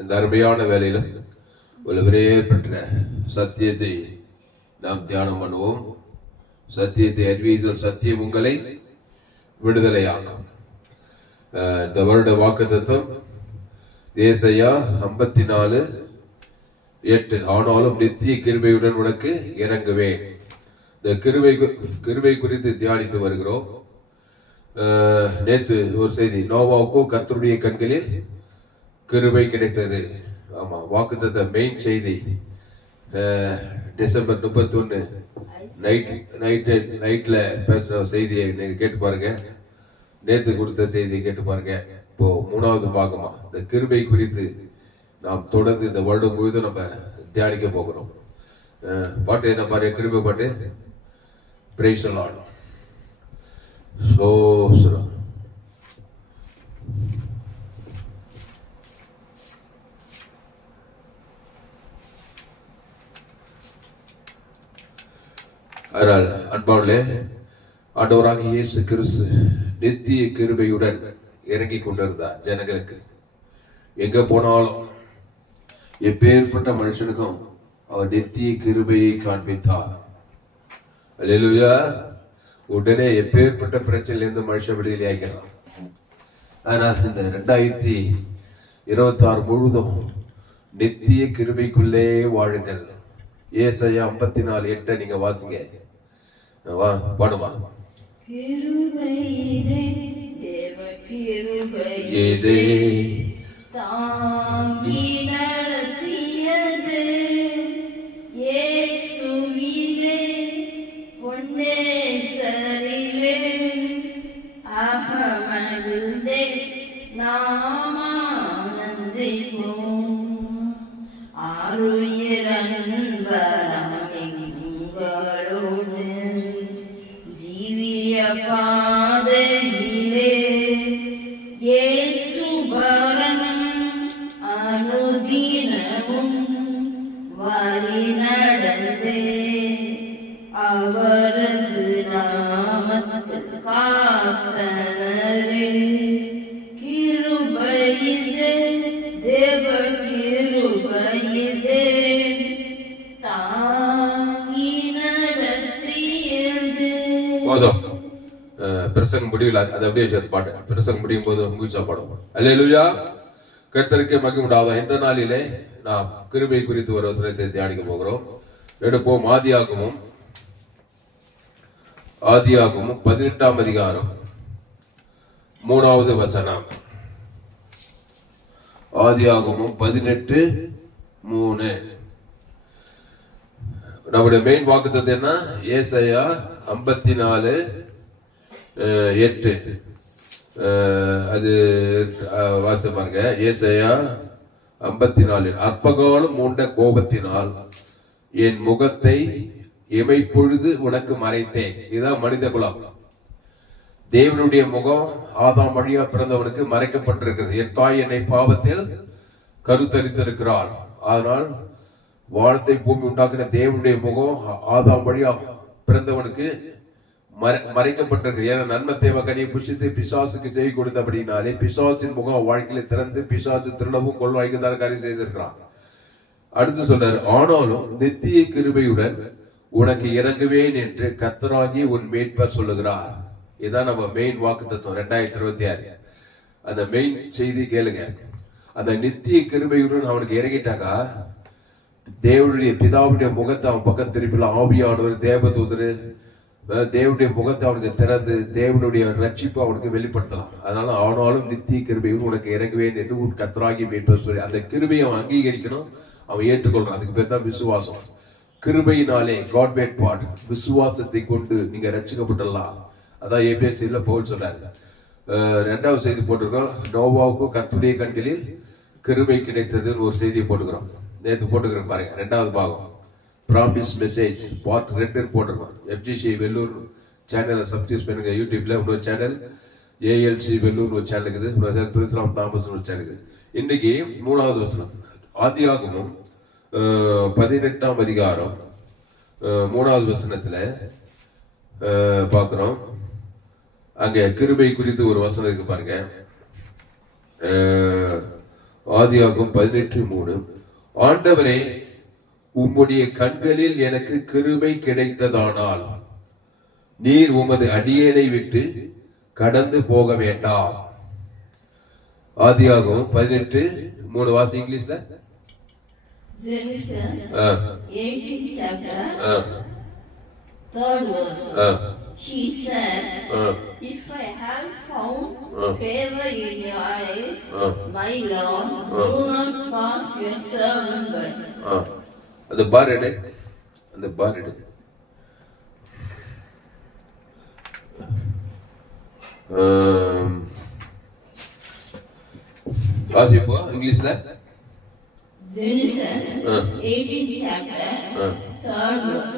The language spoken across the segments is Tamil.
இந்த அருமையான வேலையில உலகரே பெற்ற சத்தியத்தை நாம் தியானம் பண்ணுவோம். சத்தியத்தை அறிவீர்கள், சத்தியம் உங்களை விடுதலையாகும். இந்த வருட வாக்குத்தத்தம் ஏசாயா 54:8. ஆனாலும் நித்திய கிருபையுடன் உனக்கு இறங்குவேன். இந்த கிருபை குறித்து தியானித்து வருகிறோம். நேற்று ஒரு செய்தி, நோவாவுக்கும் கர்த்தருடைய கண்களில் கிருபை கிடைத்தது. ஆமா, வாக்குத்தத்த மெயின் செய்தி டிசம்பர் 31 நைட்ல பேசுற செய்தியை நீங்க கேட்டு பாருங்க. நேற்று கொடுத்த செய்தியை கேட்டு பாருங்க. இப்போ 3வது பாகமா இந்த கிருபை குறித்து நாம் தொடர்ந்து இந்த வருடம் முழுவதும் நம்ம தியானிக்க போகிறோம். பாட்டு என்ன பாரு, கிருபை பாட்டு. Praise the Lord. சோஸ்ரம். அதனால் அன்பாளே, ஆண்டவராக இயேசு கிறிஸ்து நித்திய கிருபையுடன் இறங்கி கொண்டிருந்தார் ஜனங்களுக்கு. எங்க போனாலும் எப்பேற்பட்ட மனுஷனுக்கும் அவர் நித்திய கிருபையை காண்பித்தார். அல்லேலூயா. உடனே எப்பேற்பட்ட பிரச்சனையிலிருந்து மனுஷன் விடுதலை ஆகிறான். ஆனால் இந்த 2026 முழுதும் நித்திய கிருபைக்குள்ளே வாழுங்கள். ஏசாயா 54:8 நீங்க வாசிங்க. பாடுமா. பிரசங்கம் முடியல, அது அப்படியே பாட்டு. பிரசங்கம் முடியும் போது முயற்சா பாடுவோம். அல்லேலூயா. கர்த்தருக்கு மகிமை உண்டாவதாக. இந்த நாளிலே நாம் கிருபை குறித்து ஒரு வசனத்தை தியானிக்க போகிறோம். எடுப்போம். ஆதியாகமம் 18ஆம் அதிகாரம் 3வது வசனம். ஆதியாகமம் 18:3. நம்முடைய மெயின் வாக்குத்தத்தம் என்ன? ஏசாயா 54:8. அது வாச பாருங்க. ஏசாயா 54. அற்பகாலம் மூண்ட கோபத்தினால் என் முகத்தை இமைப்பொழுது உனக்கு மறைத்தேன். இதுதான் மனித குலம். தேவனுடைய முகம் ஆதாம் வழியா பிறந்தவனுக்கு மறைக்கப்பட்டிருக்கிறது. என் தாய் என்னை பாவத்தில் கருத்தரித்திருக்கிறாள். அதனால் வானத்தை பூமி உண்டாக்கின தேவனுடைய முகம் ஆதாம் வழியா பிறந்தவனுக்கு மறைக்கப்பட்டிருக்கு. ஏன்னா நன்மை தேவ கனியை புசித்து பிசாசுக்கு செய்தி கொடுத்தபடினாலே பிசாசின் முகம் வாழ்க்கையில திறந்து பிசாசு திருடவும் கொள்வாய்க்குதான காரியம் செய்திருக்கிறான். அடுத்து சொல்றாரு, ஆனாலும் நித்திய கிருபையுடன் உனக்கு இறங்குவேன் என்று கர்த்தராகிய உன் மீட்பர் சொல்லுகிறார். இதுதான் நம்ம மெயின் வாக்குத்தத்தம் 2026. அந்த மெயின் செய்தி கேளுங்க. அந்த நித்திய கிருபையுடன் அவனுக்கு இறங்கிட்டாக்கா தேவனுடைய பிதாவுடைய முகத்தை அவன் பக்கம் திருப்பிலாம். ஆவியானவர் தேவதூதரு தேவனுடைய முகத்தை அவனுக்கு திறந்து தேவனுடைய ரட்சிப்பு அவனுக்கு வெளிப்படுத்தலாம். அதனால ஆனாலும் நித்திய கிருபையுடன் உனக்கு இறங்குவேன் என்று உன் கர்த்தராகிய மீட்பர் சொல்லி அந்த கிருபையை அவன் அங்கீகரிக்கணும், அவன் ஏற்றுக்கொள்றான். அதுக்கு பேர் தான் விசுவாசம். கிருபையினாலே God made part. விசுவாசத்தை கொண்டு நீங்க ரட்சிக்கப்படலாம். அதான் எபேசியர்ல பவுல் சொல்றாரு. 2வது செய்தி போட்டிருக்கோம். நோவாவுக்கும் கர்த்தருடைய கண்களில் கிருபை கிடைத்ததுன்னு ஒரு செய்தியை போட்டுக்கிறோம். நேற்று போட்டுக்கிறோம் பாருங்க. 2வது பாகம் ப்ராமிஸ் மெசேஜ் பார்ட் 2 போட்டிருக்கோம். FGC வெள்ளூர் சேனலை சப்ஸ்கிரைப் பண்ணுங்க. யூடியூப்ல இன்னொரு சேனல் ALC வெள்ளூர் ஒரு சேனல் இருக்குது. இன்னொரு துரைசிராம் தாமஸ் ஒரு சேனல் இருக்குது. இன்னைக்கு 3வது வசனம். ஆதியாகமம் 18ஆம் அதிகாரம் 3வது வசனத்துல பார்க்கிறோம். அங்க கிருபை குறித்து ஒரு வசனம் இருக்கு பாருங்க. ஆதியாகமம் 18:3. ஆண்டவரே, உம்முடைய கண்களில் எனக்கு கிருபை கிடைத்ததானால் நீர் உமது அடியேனை விட்டு கடந்து போக வேண்டாம். ஆதியாகமம் 18:3 வாசி இங்கிலீஷ்ல. Genesis 18th chapter 3rd verse. He said, if I have found favor in your eyes, my Lord, do not pass your servant by. அந்த பார் எடு, அந்த பார் எடு. வாசிப்போ இங்கிலீஷ்ல. Genesis 18th chapter 3rd verse.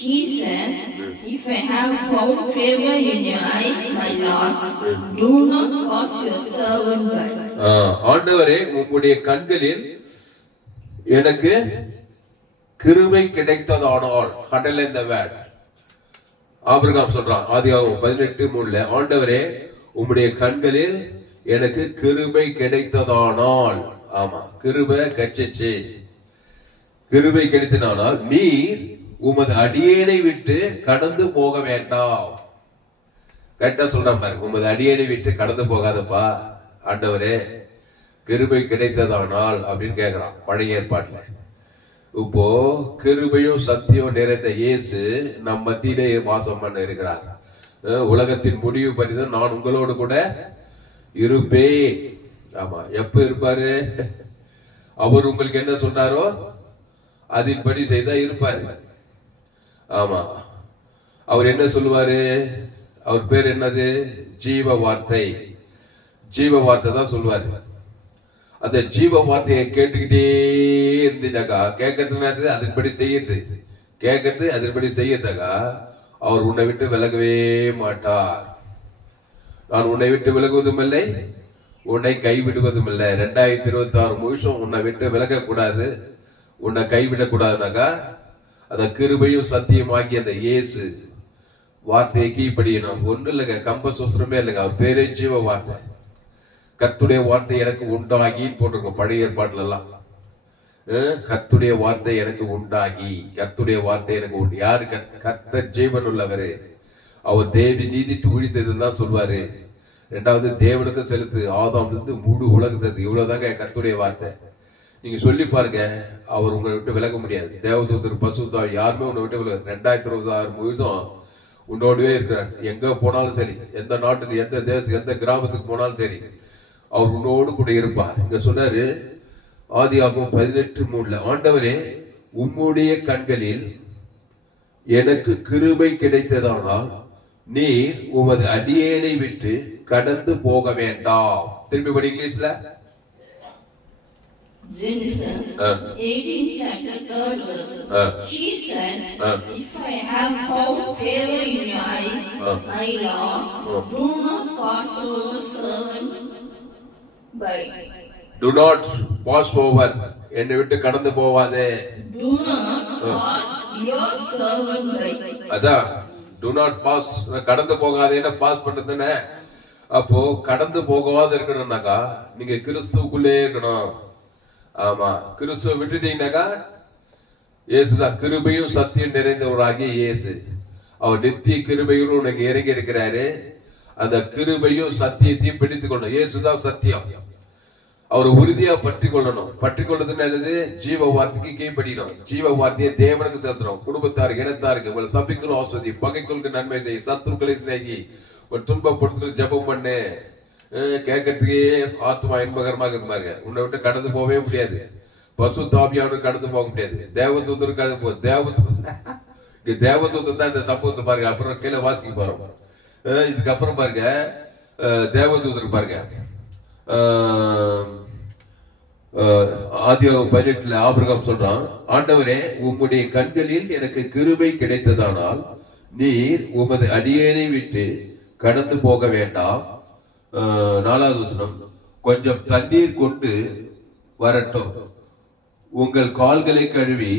He said, if I have found favor in your eyes, my Lord, do not pass your servant by. ஆண்டவரே, உம்முடைய கண்களில் எனக்கு கிருபை கிடைத்ததானால், underline the word. ஆபிரகாம் சொல்றான் ஆதியாகமம் 18:3, ஆண்டவரே, உம்முடைய கண்களில் எனக்கு கிருபை கிடைத்ததானால். ஆமா, கிருபை கிடைச்சிச்சு. கிருபை கிடைத்ததானால் நீர் உமது அடியேனை விட்டு கடந்து போக வேண்டாம். கரெக்டா சொல்றான் பாரு, உமது அடியேனை விட்டு கடந்து போகாதப்பா ஆண்டவரே, கிருபை கிடைத்ததானால் அப்படின்னு கேட்கிறான் பழைய ஏற்பாட்டுல. இப்போ கிருபையும் சத்தியம் நிறைந்த இயேசு நம் மத்தியிலே வாசம் பண்ண இருக்கிறார். உலகத்தின் முடிவு பரிதான் நான் உங்களோடு கூட இருப்பேன். ஆமா, எப்ப இருப்பாரு? அவர் உங்களுக்கு என்ன சொன்னாரோ அதன்படி செய்தா இருப்பாரு. ஆமா, அவர் என்ன சொல்லுவாரு? அவர் பேர் என்னது? ஜீவ வார்த்தை. ஜீவ வார்த்தை தான் சொல்லுவாரு. அந்த ஜீவ வார்த்தையை கேட்டுக்கிட்டே இருந்தீனாக்கா, கேட்கறது அதன்படி செய்யுது, கேட்கறது அதன்படி செய்யறதாக்கா அவர் உன்னை விட்டு விலகவே மாட்டார். நான் உன்னை விட்டு விலகுவதும் இல்லை, உன்னை கைவிடுவதும் இல்லை. 2026 முழுசும் உன்னை விட்டு விலக கூடாது, உன்னை கைவிடக் கூடாதுனாக்கா அந்த கிருபையும் சத்தியமாகி அந்த இயேசு வார்த்தையை கீழ்ப்படியணும். ஒண்ணு இல்லைங்க, கம்பசூத்திரமே இல்லைங்க, அவர் பேரே ஜீவ வார்த்தை. கர்த்தருடைய வார்த்தை எனக்கு உண்டாகி போட்டிருக்கோம் பழைய ஏற்பாட்டுல எல்லாம். கர்த்தருடைய வார்த்தை எனக்கு உண்டாகி, கர்த்தருடைய வார்த்தை எனக்கு உண்டு. யாரு? கர்த்தர் ஜீவன் உள்ளவரு, அவர் தேவி நீதிட்டு உழித்ததுதான் சொல்வாரு. ரெண்டாவது தேவனுக்கு செலுத்து, ஆதாம் இருந்து முழு உலகம் செலுத்து. இவ்வளவுதாங்க கர்த்தருடைய வார்த்தை. நீங்க சொல்லி பாருங்க, அவர் உங்களை விட்டு விலக முடியாது. தேவதூதர், பசுத்தா யாருமே உன்னை விட்டு விலக. 2026 முழுதும் உன்னோடவே இருக்கிறார். எங்க போனாலும் சரி, எந்த நாட்டுக்கு, எந்த தேசத்துக்கு, எந்த கிராமத்துக்கு போனாலும் சரி, அவர் உன்னோடு கூட இருப்பார். இங்க சொன்னாரு ஆதியாகமம் 18:3, ஆண்டவரே, உம்முடைய கண்களில் எனக்கு கிருபை கிடைத்ததானால் நீர் உமது அடியேனை விட்டு கடந்து போக வேண்டாம். திரும்பி படி இங்கிலீஷ்ல. Genesis 18th chapter 3rd verse. He said, if I have found favor in your eyes, my Lord, do not pass over servant by. Do not pass over. என்னை விட்டு கடந்து போவாதே. Do not pass your servant by. அதான் do not pass, கடந்து போகாதேன்னு பாஸ் பண்றதுன்னு. அப்போ கடந்து போகாத இருக்கணும்னாக்கா நீங்க கிறிஸ்துவுக்குள்ளே இருக்கணும். ஆமா, கிறிஸ்துவ விட்டுட்டீங்கன்னாக்கா இயேசுதான் கிருபையும் சத்தியம் நிறைந்தவராகிய இயேசு. அவர் நித்திய கிருபையும் உனக்கு இறங்கி இருக்கிறாரு. அந்த கிருபையும் சத்தியத்தையும் பிடித்துக் கொள்ளணும். இயேசுதான் சத்தியம். அவர் உறுதியா பற்றி கொள்ளணும். பற்றி கொள்றதுன்னு என்னது? ஜீவ வார்த்தைக்கு கீழ்ப்படியணும். ஜீவ வார்த்தையை தேவனுக்கு செலுத்தணும். குடும்பத்தாருக்கு, இனத்தாருக்கு, உங்களை சபிக்கணும் ஆஸ்வதி, பகைக்குழுக்கு நன்மை செய், சத்துருக்களை சிநேகி, ஒரு துன்பப்படுத்துறது ஜபம் பண்ணு. கேட்கறதுக்கே ஆத்மா இன்பகரமாக இருப்பாருங்க. உன்னை விட்டு கடந்து போகவே முடியாது. பசு தாபியானு கடந்து போக முடியாது. தேவதூதர் கடந்து போ. தேவதூதர் தான் இந்த சம்பவத்தை பாருங்க. அப்புறம் கீழே வாசிக்க போறோம். இதுக்கப்புறம் பாருங்க, தேவதூதர் பாருங்க. ஆதியாகமம் 18 ஆபிரகாம் சொல்றான், ஆண்டவரே, உம்முடைய கண்களில் எனக்கு கிருபை கிடைத்ததானால் நீர் உமது அடியேனை விட்டு கடந்து போக வேண்டாம். 4வது வசனம், கொஞ்சம் தண்ணீர் கொண்டு வரட்டும், உங்கள் கால்களை கழுவி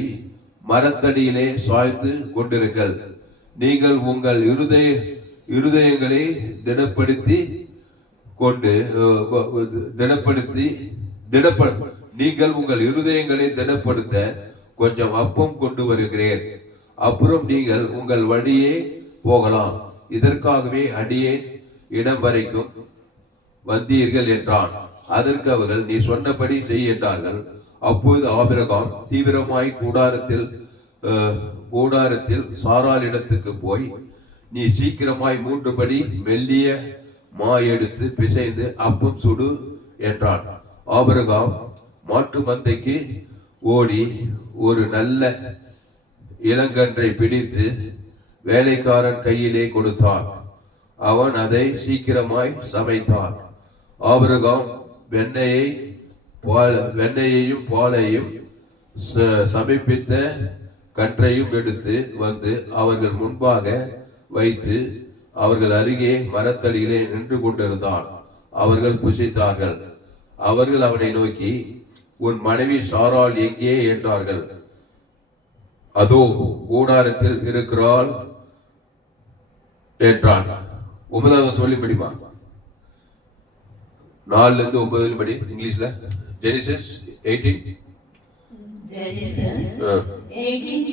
மரத்தடியிலே சாய்ந்து கொண்டிருங்கள். நீங்கள் உங்கள் இருதயங்களை திடப்படுத்தி நீங்கள் உங்கள் இருதயங்களை திடப்படுத்த கொஞ்சம் அப்பம் கொண்டு வருகிறேன், அப்புறம் நீங்கள் உங்கள் வழியே போகலாம். இதற்காகவே அடியேன் இடம் வரைக்கும் வந்தீர்கள் என்றான். அதற்கு அவர்கள், நீ சொன்னபடி செய் என்றார்கள். அப்போது ஆபிரகாம் தீவிரமாய் கூடாரத்தில் சாராள் இடத்துக்கு போய், நீ சீக்கிரமாய் 3 படி மெல்லிய மா எடுத்து பிசைந்து அப்பம் சுடு என்றான். ஆபிரகாம் மாட்டு மந்தைக்கு ஓடி ஒரு நல்ல இளங்கன்றை பிடித்து வேலைக்காரன் கையிலே கொடுத்தான். அவன் அதை சீக்கிரமாய் சமைத்தான். ஆபிரகாம் வெண்ணையையும் பாலையும் சமைப்பித்த கன்றையும் எடுத்து வந்து அவர்கள் முன்பாக வைத்து அவர்கள் அருகே மரத்தடியிலே நின்று கொண்டிருந்தான். அவர்கள் புசித்தார்கள். அவர்கள் அவனை நோக்கி, உன் மனைவி சாராள் எங்கே என்றார்கள். அதோ கூடாரத்தில் இருக்கிறாள் என்றான். 9வது சொல்லி படிமா, 4-9 படி இங்கிலீஷ்ல. Genesis 18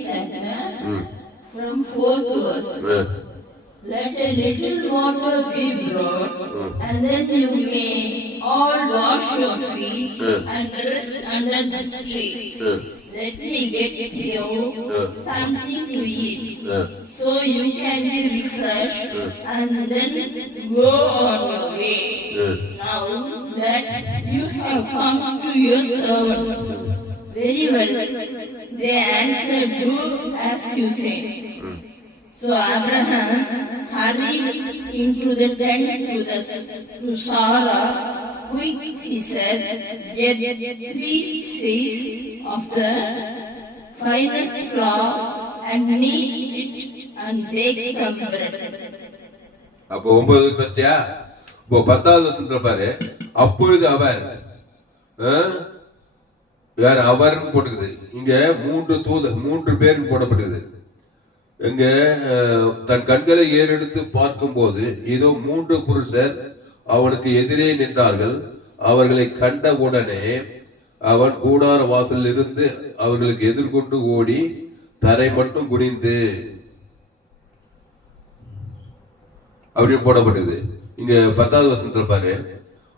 chapter from 4th verse. Let a little water be brought, and then you may all wash your feet and rest under this tree. Let me get you something to eat, so you can be refreshed and then go on your way. Now that you have come to your servant. Very well, they answered, do as you say. So Abraham hurried into the tent to Sarah. Quick, he said, get 3 seahs of the finest flour and knead it and bake some bread. அப்போ 9 பத்தியா? இப்போ 10வது வசனத்துல பாரு, அப்பொழுது அவர் வேற அவர் போட்டுக்குது. இங்க 3 பேர் போடப்பட்டது. எங்க தன் கண்களை ஏறெடுத்து பார்க்கும் போது இதோ 3 புருஷர் அவனுக்கு எதிரே நின்றார்கள். அவர்களை கண்ட உடனே அவன் கூடார வாசலில் இருந்து அவர்களுக்கு எதிர்கொண்டு ஓடி தரை மட்டும் குனிந்து அப்படி போடப்பட்டது. இங்க 10வது வசனத்துல பாரு,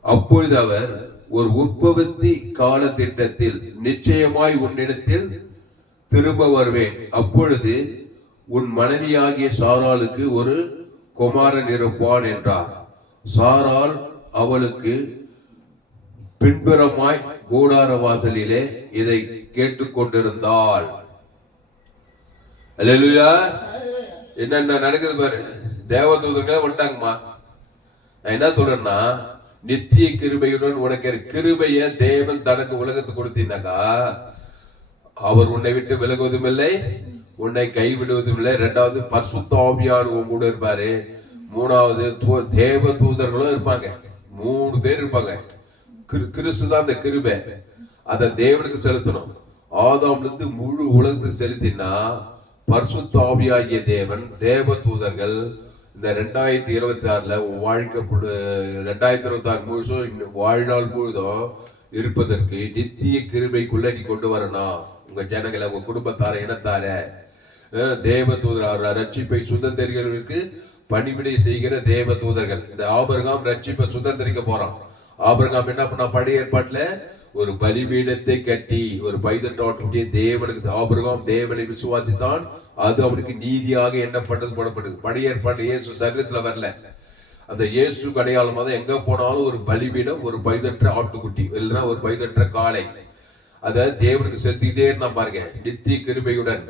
அப்பொழுது அவர், ஒரு உற்பத்தி கால திட்டத்தில் நிச்சயமாய் உன்னிடத்தில் திரும்ப வருவேன். அப்பொழுது உன் மனைவியாகிய சாராளுக்கு ஒரு குமாரன் இருப்பான் என்றார். சாராள் அவளுக்கு பின்புறமாய் கூடார வாசலிலே இதை கேட்டுக்கொண்டிருந்தாள். அல்லேலூயா. என்னென்ன நடக்குது பாரு, தேவதூதர்களே வந்துட்டாங்கம்மா. நான் என்ன சொல்றேன்னா, நித்திய கிருபையுடன் உனக்கு கிருபைய தேவன் தனக்கு உலகத்துக்கு கொடுத்தீங்கன்னாக்கா அவர் உன்னை விட்டு விலகுவதும் இல்லை, உன்னை கைவிடுவதும் இல்லை. 2வது பரிசுத்த ஆவியானவர் உன் கூட இருப்பாரு. 3வது தேவ தூதர்களும் இருப்பாங்க. 3 பேர் இருப்பாங்க. கிறிஸ்து தான் அந்த கிருபை. அத தேவனுக்கு செலுத்தணும். ஆதாம்ல இருந்து முழு உலகத்துக்கு செலுத்தினா பரிசுத்த ஆவியாகிய தேவன், தேவ தூதர்கள் இந்த 2026 வாழ்க்கை 2026 முழுசும் வாழ்நாள் முழுதும் இருப்பதற்கு நித்திய கிருபைக்குள்ள நீ கொண்டு வரணும். உங்க ஜனங்களை, உங்க குடும்பத்தார, இனத்தார, தேவ தூதர் ரட்சிப்பை சுதந்திரிகளுக்கு பணிவிடை செய்கிற தேவ தூதர்கள். இந்த ஆபிரகாம் ரட்சிப்பை சுதந்திரிக்க போறான். ஆபிரகாம் என்ன பண்ணா, பழைய ஏற்பாட்டுல ஒரு பலிபீடத்தை கட்டி ஒரு பைதட்டாட்டுடைய தேவனுக்கு, ஆபிரகாம் தேவனை விசுவாசித்தான், அது அவனுக்கு நீதியாக எண்ணப்பட்டது போடப்பட்டது. பழைய ஏற்பாட்டுல இயேசு சரீரத்துல வரல. அந்த இயேசு அடையாளமா தான் எங்க போனாலும் ஒரு பலிபீடம், ஒரு பைதற்ற ஆட்டுக்குட்டி, இல்லைன்னா ஒரு பைதற்ற காளை, அத தேவனுக்கு செலுத்திக்கிட்டே இருந்தா பாருங்க, நித்திய கிருபையுடன்.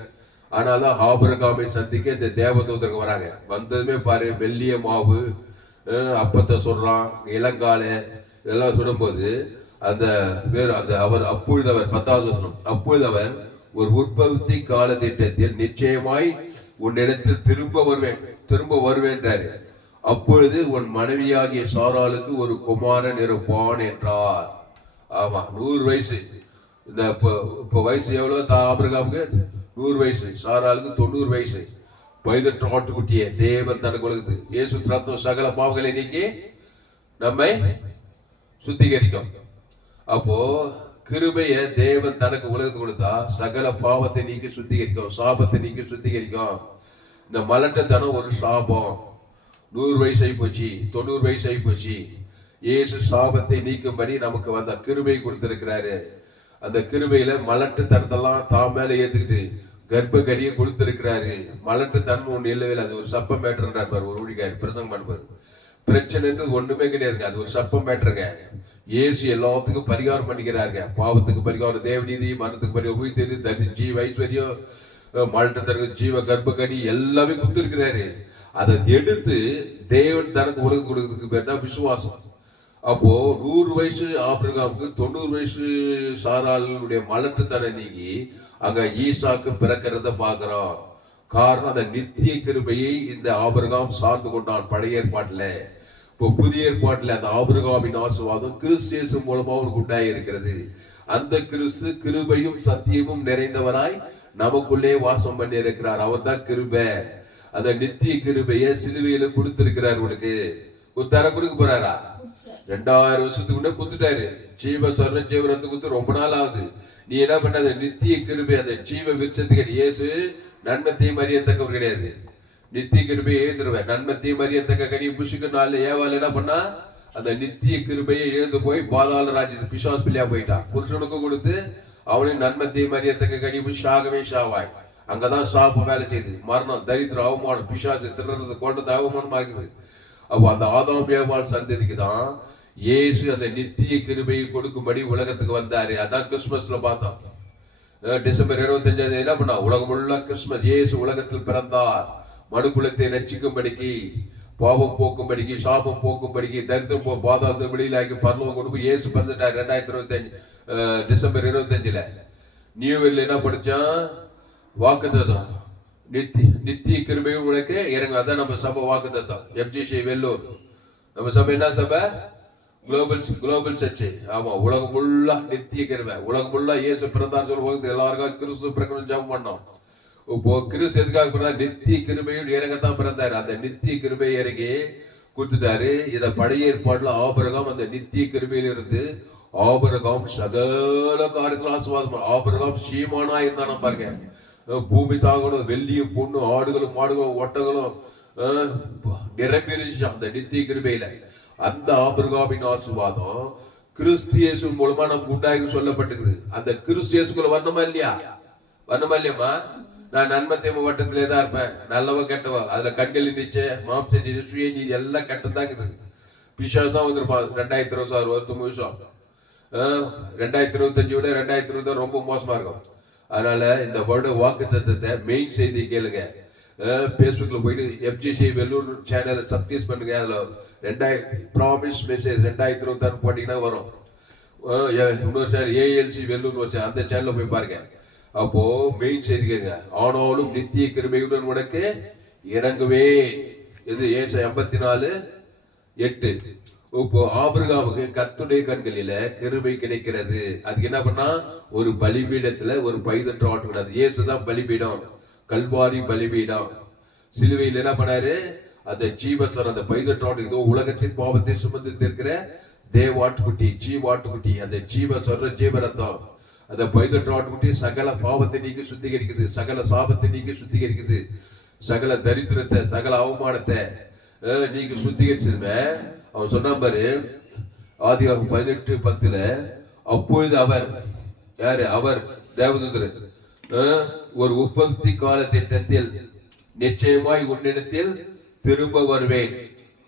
ஆனாலும் ஆபிரகாமை சந்திக்க இந்த தேவதூதர்கள் வராங்க. வந்ததுமே பாரு, வெள்ளிய மாவு அப்பத்தை சொல்றான், இளங்காலை இதெல்லாம் சுடும்போது அந்த அவர் அப்பொழுது அவர் 10வது வசனம், அப்பொழுது அவர் ஒரு உற்பத்தி கால திட்டத்தில் நிச்சயமாய் உன்னிடத்தில் திரும்ப வருவேன்றாரு. அப்பொழுது உன் மனைவியாகிய சாராளுக்கு ஒரு குமாரன் இருப்பான் என்றார். ஆமா, 100 வயசு. இந்த இப்ப வயசு எவ்வளவு? ஆபிரகாமுக்கு 100 வயசு, சாராளுக்கு 90 வயசு. பைதற்ற ஆட்டுக்குட்டிய தேவன் தனக்கு உலகத்து இயேசு ரத்தம் சகல பாவங்களை நீக்கி நம்மை சுத்திகரிக்கும். அப்போ கிருபைய தேவன் தனக்கு உலகத்துக்கு கொடுத்தா சகல பாவத்தை நீக்கி சுத்திகரிக்கும், சாபத்தை நீக்கி சுத்திகரிக்கும். இந்த மலட்டத்தனம் ஒரு சாபம். 100 வயசு ஆகி போச்சு, 90 வயசு ஆகி போச்சு. இயேசு சாபத்தை நீக்கும்படி நமக்கு வந்த கிருபை கொடுத்திருக்கிறாரு. அந்த கிருபையில மலட்டுத்தனத்தெல்லாம் தான் மேல ஏத்துக்கிட்டு கர்ப்ப கடியை கொடுத்திருக்கிறாரு. மலட்டுத்தனம் ஒண்ணு இல்லவே, அது ஒரு சப்ப மேட்டர். ஒரு ஊழிகாரி பிரசங்கம் பண்ணுவாரு, பிரச்சனை ஒண்ணுமே கிடையாதுங்க, அது ஒரு சப்ப மேட்டருங்க. இயேசு எல்லாத்துக்கும் பரிகாரம் பண்ணிக்கிறாருங்க. பாவத்துக்கு பரிகாரம், தேவநீதி, மரணத்துக்கு பரிகாரம், உயிர் தெரிஞ்சு ஜீவ ஐஸ்வர்யம், மலட்டுத்தனம், ஜீவ கர்ப்ப கடி எல்லாமே கொடுத்திருக்கிறாரு. அதை எடுத்து தேவன் தனக்கு உலகம் கொடுக்கறதுக்கு பேர் தான் விசுவாசம். அப்போ 100 வயசு ஆபிரகாமுக்கு 90 வயசு சாராளுடைய மலட்டுத்தனை நீங்கி அங்க ஈசாக்கு பிறக்கிறத பாக்குறோம். காரணம் அந்த நித்திய கிருபையை இந்த ஆபிரகாம் சார்ந்து கொண்டான் பழைய ஏற்பாட்டுல. இப்போ புதிய ஏற்பாட்டுல அந்த ஆபிரகாமின் ஆசீர்வாதம் கிறிஸ்து மூலமா அவருக்கு உண்டாகி இருக்கிறது. அந்த கிறிஸ்து கிருபையும் சத்தியமும் நிறைந்தவராய் நமக்குள்ளே வாசம் பண்ணி இருக்கிறார். அவர் தான் கிருபை. அந்த நித்திய கிருபைய சிலுவையில கொடுத்திருக்கிறார். உனக்கு தர கொடுக்க போறாரா? 2000 வருஷத்துக்கு முன்னே குத்துட்டாரு. ஜீவ சர்வ ஜீவரத்து குத்து ரொம்ப நாள் ஆகுது. நீ என்ன பண்ண? அந்த நித்திய கிருபை, அந்த ஜீவ விருட்சத்துக்கு இயேசு நன்மத்தையும் அறியத்தக்கவர் கிடையாது. நித்திய கிருபையை எழுந்துருவேன். நன்மத்தையும் அறியத்தக்க கனியை புஷிக்க நாள் ஏவாள் என்ன பண்ணா? அந்த நித்திய கிருபையை எழுந்து போய் பாதாள ராஜ்யத்து பிசாசு பிள்ளையா போயிட்டான். புருஷனுக்கு கொடுத்து அவனின் நன்மத்தையும் அறியத்தக்க கனி புஷாகவே ஷாவாய். அங்கதான் சாப்பு வேலை செய்யுது. மரணம், தரித்திரம், அவமானம், பிசாசு திறது, கொண்டது அவமானமா இருக்குது. அப்போ அந்த ஆதாம் ஏவாள் சந்ததிக்கு தான் இயேசு அந்த நித்திய கிருபையை கொடுக்கும்படி உலகத்துக்கு வந்தாரு. அதான் கிறிஸ்துமஸ்ல பார்த்தோம். டிசம்பர் 25 என்ன பண்ணா? உலகம் உள்ள கிறிஸ்துமஸ். இயேசு உலகத்தில் பிறந்தார் மனுக்குலத்தை ரட்சிக்கும்படிக்கு, பாவம் போக்கும்படிக்கு, சாபம் போக்கும்படிக்கு, தரித்திரம் பாதாள வெளியிலாக்கி பரலோகம் கொடுப்பு இயேசு பிறந்துட்டார். 2025 டிசம்பர் 25 நியூ இயர்ல என்ன படிச்சான்? வாக்குத்தத்தம், நித்திய கிருபையும் உனக்கு இறங்க. அதான் நம்ம சபை வாக்குத்தத்தம். FGC வெள்ளூர் நம்ம சபை என்ன சபை? Global church. ஆமா, உலகம் ஃபுல்லா நித்திய கிருபை. உலகம் ஃபுல்லா இயேசு பிறந்தார் சொல்ல உலகத்துக்கு எல்லாருக்கும் கிறிஸ்து பிறக்கணும் ஜெபம் பண்ணோம். இப்போ கிறிஸ்து எதுக்காக பிறந்தார்? நித்திய கிருபையும் இறங்கத்தான் பிறந்தாரு. அந்த நித்திய கிருபை இறங்கி கொடுத்துட்டாரு. இத பழைய ஏற்பாடுல ஆபிரகாம் அந்த நித்திய கிருபையில இருந்து ஆபிரகாம் சகல காரியத்துல ஆசீர்வாதம். ஆபிரகாம் சீமானா இருந்தான் பாருங்க. பூமி தாங்கணும், வெள்ளியும் பொண்ணு, ஆடுகளும் மாடுகளும் ஒட்டகளும் நிரம்பிருச்சு அந்த நித்திய கிருபையில. அந்த ஆபிரகாமின் ஆசீர்வாதம் கிறிஸ்து இயேசு மூலமா நமக்கு உண்டாகி சொல்லப்பட்டிருக்குது. அந்த கிறிஸ்து இயேசுக்குள்ள வரணுமா இல்லையா? வரணுமா இல்லையம்மா? நான் நன்மத்தேம வட்டத்திலே தான் இருப்பேன், நல்லவ கெட்டவ, அதுல கண்கள் நீச்ச மாம்ச நீதி சுய நீதி எல்லாம் கெட்டதான் இருக்குது. பிசாசு தான் வந்திருப்பான். 2026 வருஷம் 2025 விட 2020 ரொம்ப மோசமா இருக்கும். அதனால இந்த வருட வாக்கு தத்துவத்தை மெயின் செய்தி கேளுங்க. பேஸ்புக்ல போயிட்டு FGC வெள்ளூர் சேனல் சப்ஸ்கிரைப் பண்ணுங்க. அதுல ப்ராமிஸ் மெசேஜ் 2026 போட்டீங்கன்னா வரும். இன்னொரு சார் ALC வெள்ளூர் அந்த சேனல்ல போய் பாருங்க. அப்போ மெயின் செய்தி கேளுங்க. ஆனாலும் நித்திய கிருபையுடன் உனக்கு இறங்குவே. இது ஏசாயா 54:8. இப்போ ஆபிரகாமுக்கு கர்த்தருடைய கண்களில கிருபை கிடைக்கிறது. அதுக்கு என்ன பண்ணா? ஒரு பலிபீடத்துல ஒரு பைதற்ற ஆட்டு கூடாது. இயேசுதான் பலிபீடம், கல்வாரி பலிபீடம். சிலுவையில் என்ன பண்ணாரு? அந்த ஜீவஸ்வரம், அந்த பைதற்ற ஆட்டு, இதோ உலகத்தின் பாவத்தை சுமந்து இருக்கிற தேவாட்டுக்குட்டி, ஜீவாட்டுக்குட்டி, அந்த ஜீவஸ்வர ஜீவரத்தம், அந்த பைதற்ற ஆட்டுக்குட்டி சகல பாவத்தை நீக்கி சுத்திகரிக்குது, சகல சாபத்தை நீக்கி சுத்திகரிக்குது, சகல தரித்திரத்தை, சகல அவமானத்தை நீங்க சுத்திகரிச்சிருந்த. அவன் சொன்ன பாரு, ஆதியாகமம் 18:10 அப்பொழுது அவர் யாரு? அவர் தேவதூதர் ஒரு உற்பத்தி கால திட்டத்தில் நிச்சயமாய் உன்னிடத்தில் திரும்ப வருவேன்.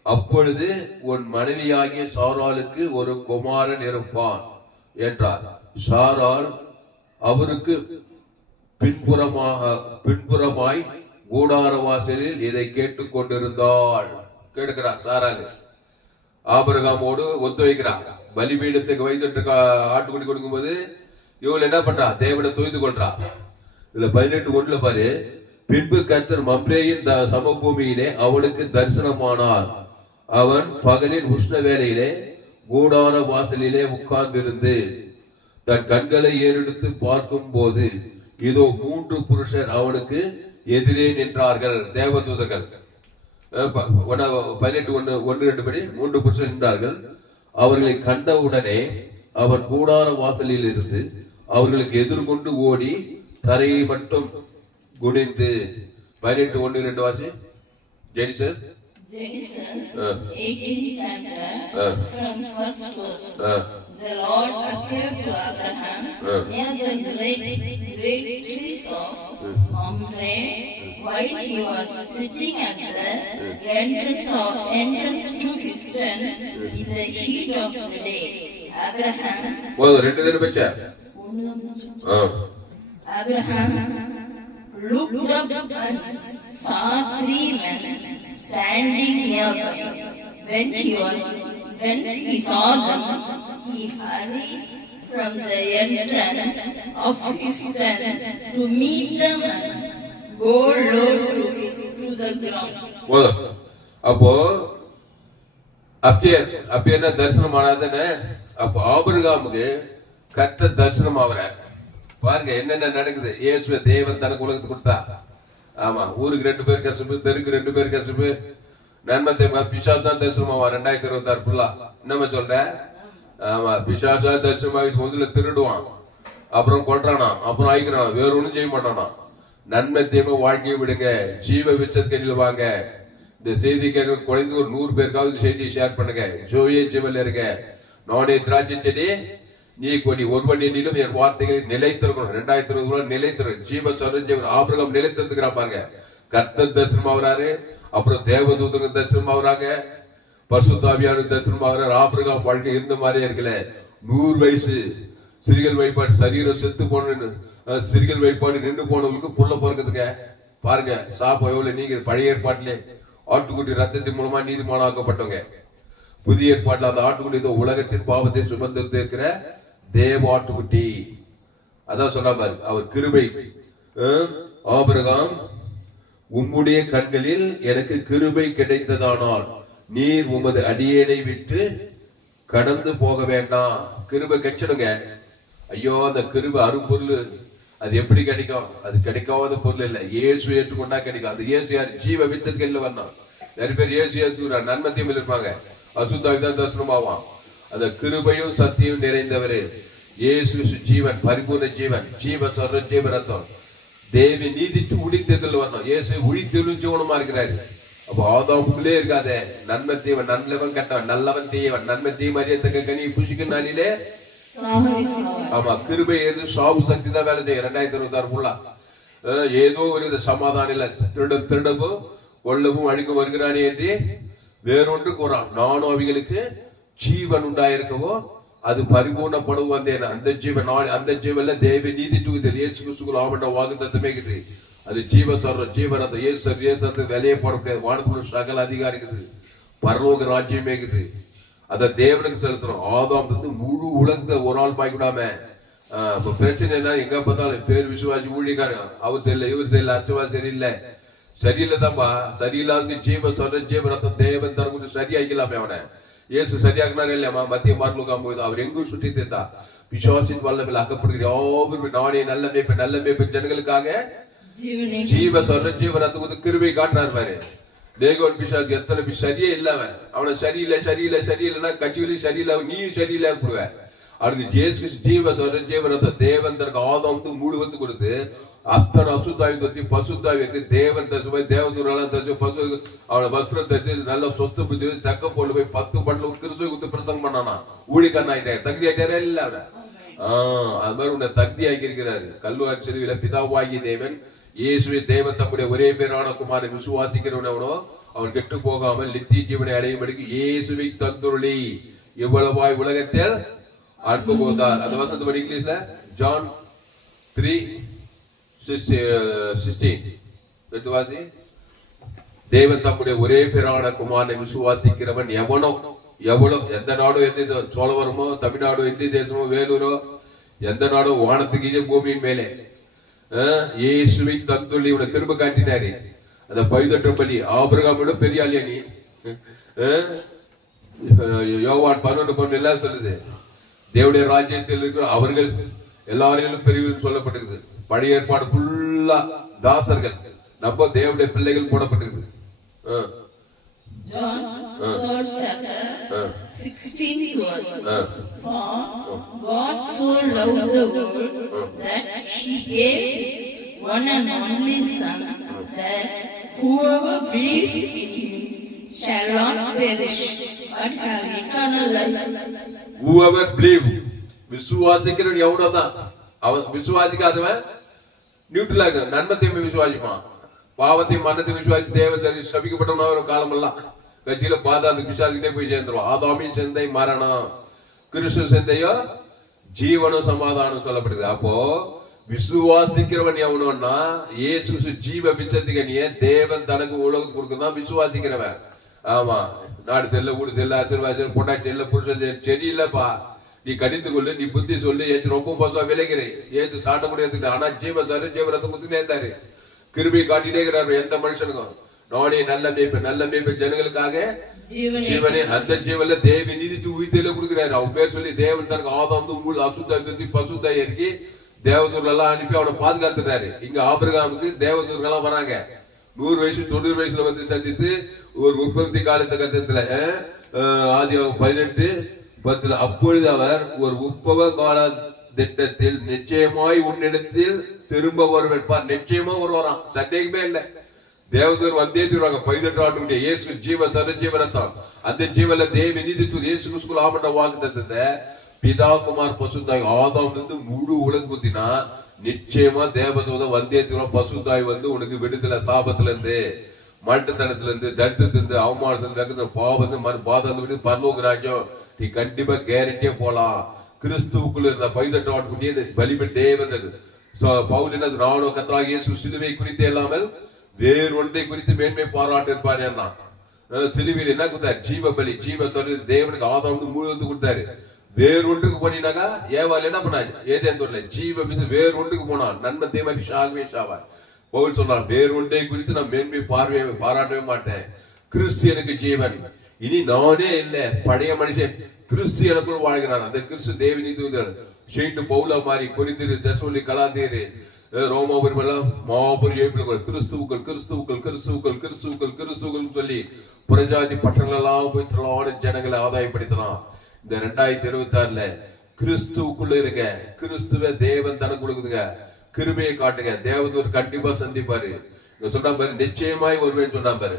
அப்பொழுது உன் மனைவியாகிய சாராளுக்கு ஒரு குமாரன் இருப்பான் என்றார். சாராள் அவருக்கு பின்புறமாய் கூடார வாசலில் இதை கேட்டுக் கொண்டிருந்தாள். கேட்கிறார் சாராள். ஆபிரகாமோடு ஒத்து வைக்கிறார். பலிபீடத்துக்கு வைத்துட்டு ஆட்டுக்குடி கொடுக்கும் போது இவள் என்ன பண்றா? தேவனை தொய்து கொள்றா. இதுல 18:1 பாரு. பின்பு கர்த்தர் மம்ரேயின் சமபூமியிலே அவனுக்கு தரிசனமானார். அவன் பகலின் உஷ்ண வேளையிலே கூடார வாசலிலே உட்கார்ந்திருந்து தன் கண்களை ஏறெடுத்து பார்க்கும் போது இதோ 3 புருஷர் அவனுக்கு எதிரே நின்றார்கள். தேவதூதர்கள் 18:1-2 படி 3 புருஷர் நின்றார்கள். அவர்களை கண்டவுடனே அவன் கூடார வாசலில் இருந்து அவர்களுக்கு எதிர்கொண்டு ஓடி தரையை மட்டும் குனிந்து 18:1-2 வாசி. Genesis Genesis 18th chapter from first verse. The Lord appeared to Abraham near the great trees of Mamre while he was sitting at the entrance to his tent in the heat of the day. Abraham looked up and saw 3 men standing near him. When he saw them, he hurried from the entrance of his tent to meet them and go low to the ground. அப்போ அப்ப தரிசனம் ஆனாதானே. அப்போ ஆபிரகாமுக்கு கர்த்தர் தரிசனம் ஆகுறார். பாருங்க என்னென்ன நடக்குது. இயேசுவ தேவன் தனக்கு உலகத்துக்கு கொடுத்தா. ஆமா, ஊருக்கு 2 பேர் கசப்பு, தெருக்கு 2 பேர் கசப்பு, நன்மத்தை பிசாசு தான் தரிசனமாவா 2026 ஃபுல்லா. என்னமா சொல்ற? ஆமா, பிசாசா தரிசனமாகி முதல்ல திருடுவான், அப்புறம் கொல்றானா, அப்புறம் ஆயிக்கிறான், வேற ஒண்ணும் செய்ய மாட்டானா. நன்மை தீமை வாழ்க்கையை விடுங்க, ஜீவ விச்சத்தில் வாங்க. இந்த செய்தி கேட்க குறைந்து ஒரு 100 பேருக்காவது செய்தியை ஷேர் பண்ணுங்க. ஜோயே ஜீவல் இருக்க, நானே திராட்சை செடி, நீ கொடி, ஒருவன் எண்ணிலும் என் வார்த்தைகளை நிலைத்திருக்கணும். 2020 நிலைத்திருக்கும். ஜீவ சரஞ்சீவன் ஆபிரகாம் நிலைத்திருக்கிறான் பாருங்க. கர்த்தர் தரிசனம் ஆகுறாரு, அப்புறம் தேவதூதருக்கு தரிசனம் ஆகுறாங்க, பரிசுத்தாவியாருக்கு தரிசனம் ஆகுறாரு. ஆபிரகாம் வாழ்க்கை இருந்த மாதிரியே இருக்கல. 100 வயசு சிறுகள் வைப்பாடு, சரீரம் செத்து போன சிறுகள் வைப்பாடு நின்று போனவங்களுக்கு புள்ள பிறக்குதுங்க. பாருங்க சாப்ப எவ்வளவு. நீங்க பழைய ஏற்பாட்டிலே ஆட்டுக்குட்டி ரத்தத்தின் மூலமா நீதிமானாக்கப்பட்டவங்க. புதிய ஏற்பாட்டில் அந்த ஆட்டுக்குட்டி உலகத்தின் பாவத்தை சுமந்து இருக்கிற தேவ ஆட்டுக்குட்டி. அதான் சொன்ன பாரு, அவர் கிருபை. ஆபிரகாம், உம்முடைய கண்களில் எனக்கு கிருபை கிடைத்ததானால் நீர் உமது அடியேனை விட்டு கடந்து போக வேண்டாம். கிருபை கிடைச்சிடுங்க. ஐயோ, அந்த கிருபை அரும்பொருள். அது எப்படி கிடைக்கும்? அது கிடைக்காத பொருள் இல்ல. இயேசு ஏற்றுக்கொண்டா கிடைக்கும். அது இயேசு யார்? ஜீவ விச்சத்துக்கு வரணும். நிறைய பேர் இயேசு ஏற்றுக்கிறார், நன்மத்தையும் இருப்பாங்க, அசுத்தாவிதான் தரிசனம் ஆவான். அந்த கிருபையும் சத்தியம் நிறைந்தவரு இயேசு ஜீவன், பரிபூர்ண ஜீவன், ஜீவ சொல்ற ஜீவ ரத்தம். தேவி நீதிட்டு உடித்ததில் வரணும். இயேசு உடித்தலும் ஜீவனமா இருக்கிறாரு. அப்போ ஆதாமுக்குள்ளே இருக்காத நன்மை தீவன், நல்லவன் கட்டவன், நல்லவன் தீயவன், நன்மை தீ மரியத்தக்க கனி புசிக்கும் நாளிலே. ஆமா, கிருபை எது சாவு சக்தி தான் வேலை செய்ய. 2026 ஃபுல்லா ஏதோ ஒரு சமாதானம் இல்ல. திருடவும் கொள்ளவும் அழிக்கும் வருகிறானே என்று வேறொன்று கூறான். நானும் அவைகளுக்கு ஜீவன் உண்டாயிருக்கவோ அது பரிபூர்ணப்படவும் வந்தேன். அந்த ஜீவன், அந்த ஜீவன்ல தேவ நீதி தூக்குதல் இயேசு கிறிஸ்துக்குள் ஆவட்ட வாக்குத்தத்தமே இருக்குது. அது ஜீவ சொல்ற ஜீவனத்தை இயேசு விலையே போட முடியாது. வானத்துக்குள்ள சகல அதிகாரம் இருக்குது, பரலோக ராஜ்யமே இருக்குது. அத தேவனுக்கு செலுத்துறோம். ஆதாம் வந்து முழு உலகத்தை ஒரு ஆள் பாய்க்கூடாம. இப்ப பிரச்சனை என்ன? எங்க பார்த்தாலும் பேர் விசுவாசி ஊழியக்காரன், அவர் சரியில்லை, இவர் சரியில்லை, அச்சுவா சரியில்லை, சரியில்லைதான்பா. சரியில்லாத ஜீவ சொல்ற ஜீவ ரத்தம் தேவன் தர கொஞ்சம் சரியாக்கலாமே. அவனை இயேசு சரியாக்குனாரு இல்லையாமா? மத்திய மார்க்கம் போகுது. அவர் எங்கும் சுற்றி தந்தா விசுவாசின் வல்லமையில் அக்கப்படுகிற யாவரும் நானே நல்ல மேய்ப்பு ஜனங்களுக்காக ஜீவ சொல்ற ஜீவ ரத்தம் வந்து கிருபை காட்டுறாரு பாரு. தேகோன் பிசாசு எத்தனை சரியே இல்லாம அவனை சரியில்லைன்னா கட்சிகளையும் சரியில்லை, நீயும் சரியில்லை போடுவ. அவனுக்கு ஜேசு ஜீவ சொல்ற ஜீவ ரத்தம் தேவன் தனக்கு ஆதம் வந்து முழுவத்து கொடுத்து அத்தனை அசுத்தாவி தச்சு பசுத்தாவி இருக்கு. தேவன் தச்சு தேவதூரெல்லாம் தச்சு பசு அவனை வஸ்திரம் தச்சு நல்ல சொத்து புத்தி தக்க போட்டு போய் 10 பட்டில கிறிஸ்துவை குத்து பிரசங்கம் பண்ணானா. ஊழிக்காரன் ஆயிட்டாரு, தகுதி ஆயிட்டாரே இல்ல அவன். அது மாதிரி உன்னை தகுதி ஆக்கி இருக்கிறாரு. கல்வாரி சிறுவில பிதாவாகிய தேவன் இயேசுவை தேவன் தம்முடைய ஒரே பேரான குமாரை விசுவாசிக்கிறவனோ அவன் கெட்டு போகாமல் நித்திய ஜீவனை அடையும்படிக்கு இயேசுவை தந்துருளி இவ்வளவாய் உலகத்தில் அன்பு போந்தார். அந்த வசனத்தை படி இங்கிலீஷ்ல ஜான் 3:16 தேவன் தம்முடைய ஒரே பேரான குமாரனை விசுவாசிக்கிறவன் எவனோ எந்த நாடோ எந்த சோழவரமோ தமிழ்நாடோ இந்திய தேசமோ வேலூரோ எந்த நாடோ வானத்துக்கு பூமியின் மேலே இயேசுவை தந்துள்ளி இவனை திரும்ப காட்டினாரு. அந்த பைதற்ற பலி ஆபிரகாமோட பெரிய ஆளியா நீ. யோவான் 11:1 எல்லாம் சொல்லுது. தேவனுடைய ராஜ்யத்தில் இருக்கிற அவர்கள் எல்லாரிலும் பெரியவர்கள் சொல்லப்பட்டிருக்குது. பழைய ஏற்பாடு ஃபுல்லா தாசர்கள், நம்ம தேவனுடைய பிள்ளைகள் போடப்பட்டிருக்குது. John 3rd chapter 16th verse. For God so loved the world that he gave his one and only Son, that whoever believes in him shall not perish but have eternal life. Whoever believe, விசுவாசிக்கிறவன் எவனோதான். அவன் விசுவாசிக்காதவன் நியூட்ரலா இருக்க. நன்மத்தையும் விசுவாசிப்பான், பாவத்தையும் மரணத்தையும் விசுவாசி தேவன் சபிக்கப்பட்டவனா ஒரு காலமெல்லாம் கட்சியில பாதாளத்துக்கு விசுவாசிக்கிட்டே போய் சேர்ந்துருவான். ஆதாமின் சிந்தை மரணம், கிறிஸ்து சிந்தையோ ஜீவனும் சமாதானம் சொல்லப்படுது. அப்போ விசுவாசிக்கிறவன் எவனோன்னா இயேசு ஜீவ விச்சத்திகனிய தேவன் தனக்கு உலகத்துக்கு கொடுக்கதான் விசுவாசிக்கிறவன். ஆமா, நாடு செல்ல, ஊடு செல்ல, ஆசீர்வாதம், பொண்டாட்டி செல்ல, புருஷன் சரியில்லப்பா, நீ கடிந்து கொள்ளு, நீ புத்தி சொல்லு, ஏசு ரொம்ப பசுவா விளைகிறேன். ஏசு சாட்ட முடியாது. ஆனா ஜீவசாரு ஜீவரத்தை குத்துனே இருந்தாரு, கிருபி காட்டிட்டே இருக்கிறாரு எந்த மனுஷனுக்கும். நானே நல்ல மேய்ப்ப ஜனங்களுக்காக ஜீவனே, அந்த ஜீவன்ல தேவி நீதி உயிர்த்தில கொடுக்கிறாரு. அவன் பேர் சொல்லி தேவன் தனக்கு ஆதாம் அசுத்தி பசுத்தாய் இறக்கி தேவதூர்கள் எல்லாம் அனுப்பி அவனை பாதுகாத்துறாரு. இங்க ஆபிரகாமுக்கு தேவதூர்கள் எல்லாம் வராங்க. 100 வயசு 90 வயசுல வந்து சந்தித்து ஒரு உற்பத்தி காலத்து கட்டத்துல ஆதி 18:10 அப்பொழுது அவர் ஒரு உற்பவ கால திட்டத்தில் நிச்சயமாய் உன்னிடத்தில் திரும்ப வருவார். நிச்சயமா வருவாராம், சந்தேகமே இல்லை. தேவதூர் வந்தே தருவாங்க. 18 ஆண்டுடைய இயேசு ஜீவ சரஜீவரத்தான். அந்த ஜீவல தேவி நீதி இயேசு கிறிஸ்து ஆமண்ட வாக்குத்தத்தத்தை பிதா குமார் பசுத்தாய் ஆதாம் இருந்து முழு உலகம் குத்தினா நிச்சயமா தேவதூதம் வந்தே தருவான். பசுத்தாய் வந்து உனக்கு விடுதலை, சாபத்துல இருந்து, மட்டத்தனத்துல இருந்து, தரித்திரத்துல இருந்து, அவமானத்துல, பாவத்து பாதத்துல விட்டு பரலோக ராஜ்யம் நீ கண்டிப்பா கேரண்டியா போலாம். கிறிஸ்துவுக்குள்ள இருந்த 18 ஆண்டுக்குட்டியே பலிபன் தேவன். பவுல் என்ன ராணுவ கத்தராக இயேசு சிலுவை குறித்து இல்லாமல் வேறு ஒன்றை குறித்து மேன்மை பாராட்டு இருப்பார். என்ன சிலுவையில் என்ன கொடுத்தாரு? ஜீவ பலி, ஜீவ சொல்லி தேவனுக்கு ஆதாம் வந்து முழுவதும் கொடுத்தாரு. வேறு ஒன்றுக்கு போனீனாக்கா ஏவாள் என்ன பண்ணாரு? ஏதேன் சொல்லல, ஜீவ வேறு ஒன்றுக்கு போனான். நன்மை தேவன் ஷாகவே ஷாவார். பவுல் சொன்னான், வேறு ஒன்றை குறித்து நான் மேன்மை பாராட்டவே மாட்டேன். கிறிஸ்து எனக்கு ஜீவன், இனி நானே இல்லை, பழைய மனுஷன் கிறிஸ்து எனக்குள் வாழ்கிறான். அந்த கிறிஸ்து தேவனி தூதர் ஷெயிட்டு பவுலா மாறி கொரிந்திரு, தெசலோனிக்கே, கலாத்தியரு, ரோமாபுரம் எல்லாம் மாபெரும் கிறிஸ்துவுக்கள் கிறிஸ்துவுக்கள் கிறிஸ்துவுக்கள் கிறிஸ்துவுக்கள் கிறிஸ்துவுக்கள் சொல்லி புறஜாதி பட்டணங்கள் எல்லாம் போய் திரளான ஜனங்களை ஆதாயப்படுத்தலாம். இந்த 2026ல கிறிஸ்துவுக்குள்ள இருங்க. கிறிஸ்துவ தேவன் தனக்கு கொடுக்குதுங்க. கிருபையை காட்டுங்க. தேவதூர் கண்டிப்பா சந்திப்பாரு. சொன்னா பாரு, நிச்சயமாய் வருவேன்னு சொன்னா பாரு.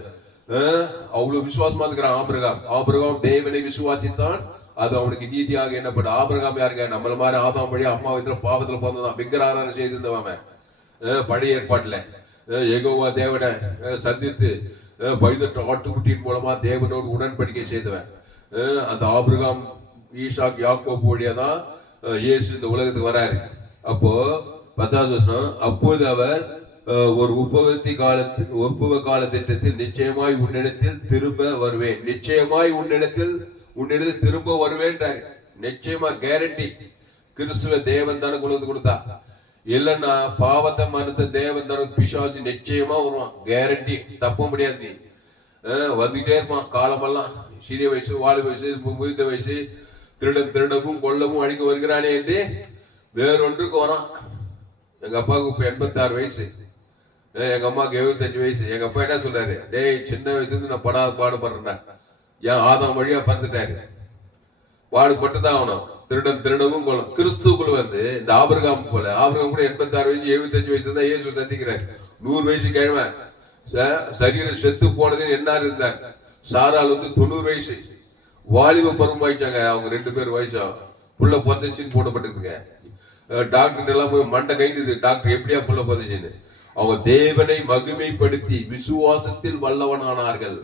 அவ்வளவு விசுவாசமா இருக்கிறான் ஆபிரகாம். ஆபிரகாம் தேவனை விசுவாசித்தான், அது அவனுக்கு நீதியாக எண்ணப்படும். ஆபிரகாம் யாருங்க? நம்மள மாதிரி ஆதாம் வழி அம்மா வயதுல பாவத்துல பிறந்ததான், விக்கிரகாராதனை செய்திருந்தவன். பழைய ஏற்பாட்டுல யெகோவா தேவனை சந்தித்து 18 ஆட்டுக்குட்டியின் மூலமா தேவனோடு உடன்படிக்கை செய்தவன். அந்த ஆபிரகாம், ஈசாக், யாக்கோபு வழியாதான் இயேசு இந்த உலகத்துக்கு வராரு. அப்போ 10வது வசனம், அப்போது அவர் ஒரு உற்பவ கால திட்டத்தில் நிச்சயமாய் உன்னிடத்தில் திரும்ப வருவேன். நிச்சயமாய் உன்னிடத்தில் திரும்ப வருவேன். நிச்சயமா கேரண்டி. கிறிஸ்துவ தேவன் தானே கொடுத்தா. இல்லன்னா பாவத்தை மறுத்த தேவன் தானே பிசாசு நிச்சயமா வருவான். கேரண்டி, தப்ப முடியாது. நீ வந்துட்டே இருப்பான் காலமெல்லாம். சிறிய வயசு, வாழு வயசு, முதிர்ந்த வயசு, திருடவும் கொல்லவும் அழிக்க வருகிறானே என்று வேறொன்றுக்கு வரான். எங்க அப்பாவுக்கு இப்ப 86 வயசு, எங்க அம்மாவுக்கு 75 வயசு. எங்க அப்பா என்ன சொல்றாரு? டேய், சின்ன வயசுல இருந்து நான் பாடுபடுறேன். ஏன் ஆதாம் வழியா பறந்துட்டாரு, பாடுபட்டுதான் ஆகணும். திருடவும் கொள்ளும். கிறிஸ்துக்குள்ள வந்து இந்த ஆபிரகாம் போல, ஆபிரகாம் கூட 86 வயசு 75 வயசு தான் இயேசு சந்திக்கிறார். 100 வயசு கிழமை சரீரம் செத்து போனதுன்னு என்ன இருந்தார். சாரால் வந்து 90 வயசு, வாலிப பருவம் வாய்ச்சாங்க. அவங்க 2 பேர் வயசா புள்ள பொந்துச்சுன்னு போடப்பட்டிருக்குங்க. டாக்டர் எல்லாம் போய் மண்டை கைது, டாக்டர் எப்படியா புள்ள பொந்துச்சுன்னு. அவங்க தேவனை மகிமைப்படுத்தி விசுவாசத்தில் வல்லவனானார்கள்.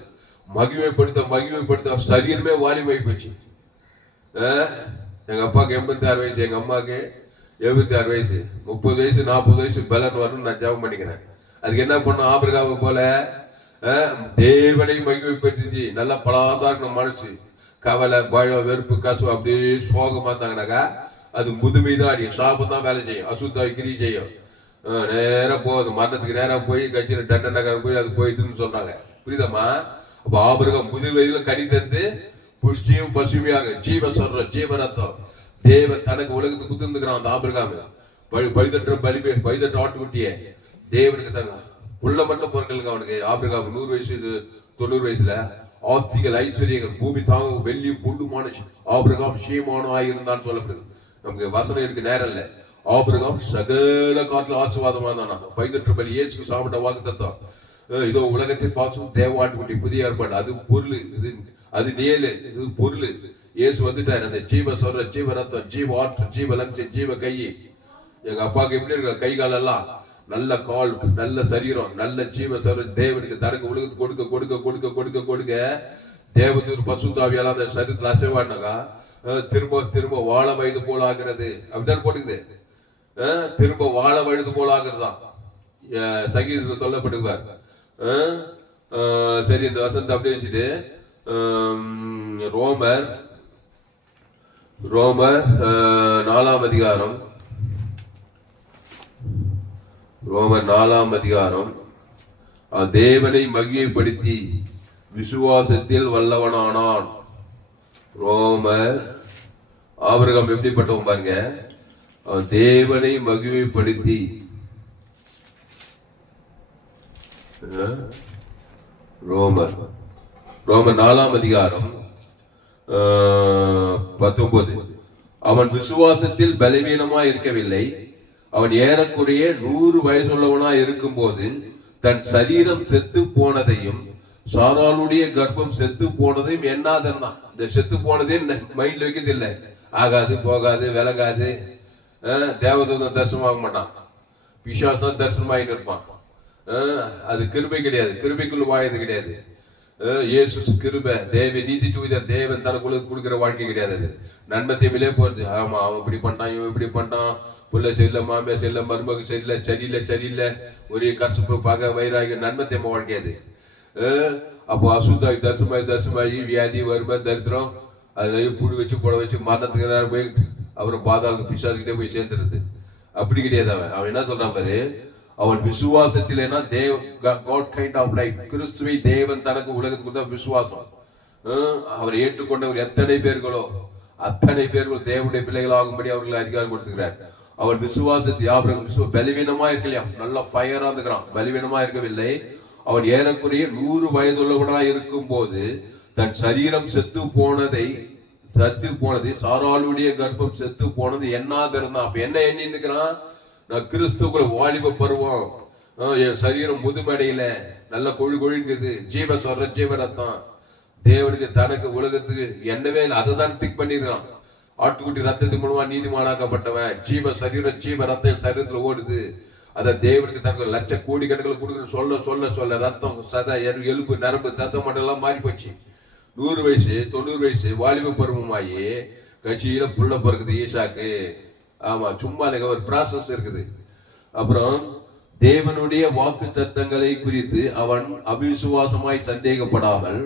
மகிமைப்படுத்த சரீரமே வாலிபை போச்சு. எங்க அப்பாவுக்கு 86 வயசு, எங்க அம்மாவுக்கு 76 வயசு. 30 வயசு 40 வயசு பலன் வரும்னு நான் ஜெபம் பண்ணிக்கிறேன். அதுக்கு என்ன பண்ணும்? ஆபிரகாமை போல தேவனை மகிமைப்படுத்தி நல்லா பலாசா இருக்கணும் மனசு. கவலை, பயம், வெறுப்பு, கசு அப்படியே சோகமா இருந்தாங்கனாக்கா அது முதுமைதான் அடியும், சாபம் தான் வேலை செய்யும், அசுத்தாய் கிரி செய்யும். நேரம் போகுது, மரணத்துக்கு நேரம் போய் கட்சியில டண்டனகரம் போய் அது போயிடுன்னு சொல்றாங்க. புரியுதமா? அப்ப ஆபிரகாம் முதிர் வயதுல கனி தந்து புஷ்டியும் பசுமையாக ஜீவ சொல்ற ஜீவரத்தம் தேவ தனக்கு உலகத்துக்கு குத்துருந்துக்கிறான். அந்த ஆபிரகாம் பழுதற்ற ஆட்டுக்குட்டிய தேவனுக்கு தங்க புள்ள மட்டும் பொருட்களுங்க. அவனுக்கு ஆபிரகாம் 100 வயசு 90 வயசுல ஆஸ்திகள், ஐஸ்வர்யங்கள், பூமி தாங்க வெள்ளியும் பொண்ணுமான ஆபிரகாம் ஷேமானும் ஆயிருந்தான்னு சொல்லப்படுது. நமக்கு வசனம் இருக்கு, நேரம் இல்ல. ஆபிரகாம் சகல காலத்துல ஆசீர்வாதமா தானா. பைதற்று பலி இயேசுக்கு சாப்பிட்ட வாக்குத்தத்தம். இதோ உலகத்தை பாசும் தேவாட்டுக்குட்டி புதிய ஏற்பாடு. அது பொருள், இது அது நேலு, இது பொருள். இயேசு வந்துட்டாரு. அந்த ஜீவ சொல்ற, ஜீவ ரத்தம், ஜீவ ஆற்று, ஜீவ லட்சம், ஜீவ கை. எங்க அப்பாவுக்கு எப்படி இருக்க கை கால் எல்லாம்? நல்ல கால், நல்ல சரீரம், நல்ல ஜீவ சொல்ற தேவனுக்கு தனக்கு உலகத்துக்கு கொடுக்க கொடுக்க கொடுக்க கொடுக்க கொடுக்க தேவதூர் பசுதாவியெல்லாம் அந்த சரீரத்தில் அசைவாடினாக்கா திரும்ப திரும்ப வாழ வயது போல ஆகிறது. அப்படிதான் போட்டுக்குது. திரும்ப வாழ வயது போல ஆகிறதான் சங்கீதத்தில் சொல்லப்படுவார். சரி, இந்த வசனத்தை அப்படியே வச்சுட்டு ரோமர் 4ஆம் அதிகாரம், ரோமர் 4ஆம் அதிகாரம், தேவனை மகிமைப்படுத்தி விசுவாசத்தில் வல்லவனானான். ரோமர் ஆபிரகாம் எப்படிப்பட்டவன் பாருங்க, அவன் தேவனை மகிமைப்படுத்தி. ரோமர் 4ஆம் அதிகாரம் 19. அவன் விசுவாசத்தில் பலவீனமா இருக்கவில்லை. அவன் ஏறக்குறைய 100 வயசுள்ளவனா இருக்கும் போது தன் சரீரம் செத்து போனதையும் சாராளுடைய கர்ப்பம் செத்து போனதையும் எண்ணாதான். இந்த செத்து போனதே மைண்ட்ல வைக்கிறது இல்லை. ஆகாது, போகாது, விலகாது. தேவதூதன் தரிசனமாக மாட்டான், பிசாசம் தரிசனமாயிட்டு இருப்பான். அது கிருபை கிடையாது, கிருபைக்குள்ள வாயது கிடையாது. இயேசு கிருபை, தேவ நீதி தூய்தர், தேவன் தனக்கு கொடுக்கிற வாழ்க்கை கிடையாது. அது நன்மை தீமையிலே போறது. ஆமா, அவன் இப்படி பண்ணிட்டான், இவன் இப்படி பண்ணிட்டான், புள்ள சரியில்லை, மாமியா சரியில்லை, மருமக சரியில்லை, சரியில்லை, ஒரே கசப்பு, பகை, வைராகிய, நன்மை தீமை வாழ்க்கையாது. அப்போ அசுத்தாய் தரிசனமாயி வியாதி, வறுமை, தரித்திரம், அதுல புடி வச்சு போட வச்சு மரணத்துக்கு போய் அப்புறம் பாதாளுக்கு பிசாசுக்கிட்டே போய் சேர்ந்துருது. அப்படி கிடையாது. அவன் என்ன சொல்றான் பாரு, அவன் விசுவாசத்தில் காட் கைண்ட் ஆஃப் லைஃப், கிறிஸ்துவை தேவன் தனக்கு உலகத்துக்கு தான் விசுவாசம். அவரை ஏற்றுக்கொண்டவர் எத்தனை பேர்களோ அத்தனை பேர்கள் தேவனுடைய பிள்ளைகள் ஆகும்படி அவர்களுக்கு அதிகாரம் கொடுத்துக்கிறார். அவன் விசுவாசத்தை பலவீனமா இருக்கலையா, நல்ல ஃபயரா இருக்கிறான், பலவீனமா இருக்கவில்லை. அவன் ஏறக்குறைய 100 வயதுள்ளவனா இருக்கும் போது தன் சரீரம் செத்து போனதை சாராளுடைய கர்ப்பம் செத்து போனது எண்ணாதிருந்தான். அப்ப என்ன எண்ணி இருக்கிறான், நான் கிறிஸ்துக்குள்ள வாலிப பருவம், என் சரீரம் முதுமடையில நல்ல கொழிங்குது, ஜீவ சொல்ற ஜீவ ரத்தம், தேவனுக்கு தனக்கு உலகத்துக்கு என்னவே இல்லை, அதை தான் பிக் பண்ணிருக்கான். ஆட்டுக்குட்டி ரத்தத்தின் மூலமா நீதிமானாக்கப்பட்டவன், ஜீவ சரீரம் ஜீவ ரத்தம் சரீரத்துல ஓடுது. அத தேவனுக்கு தனக்கு லட்ச கோடி கணக்கில் கொடுக்குற சொல்ல சொல்ல சொல்ல ரத்தம், சதை, எலும்பு, நரம்பு, தசமட்டம் எல்லாம் மாறி போச்சு. 100 வயசு 90 வயசு வாலிப பருவமாயி கட்சியில புள்ள பிறகுது ஈசாக்கு. ஆமா, சும்மா ஒரு ப்ராசஸ் இருக்குது. அப்புறம் தேவனுடைய வாக்கு தத்தங்களை குறித்து அவன் அவிசுவாசமாய் சந்தேகப்படாமல்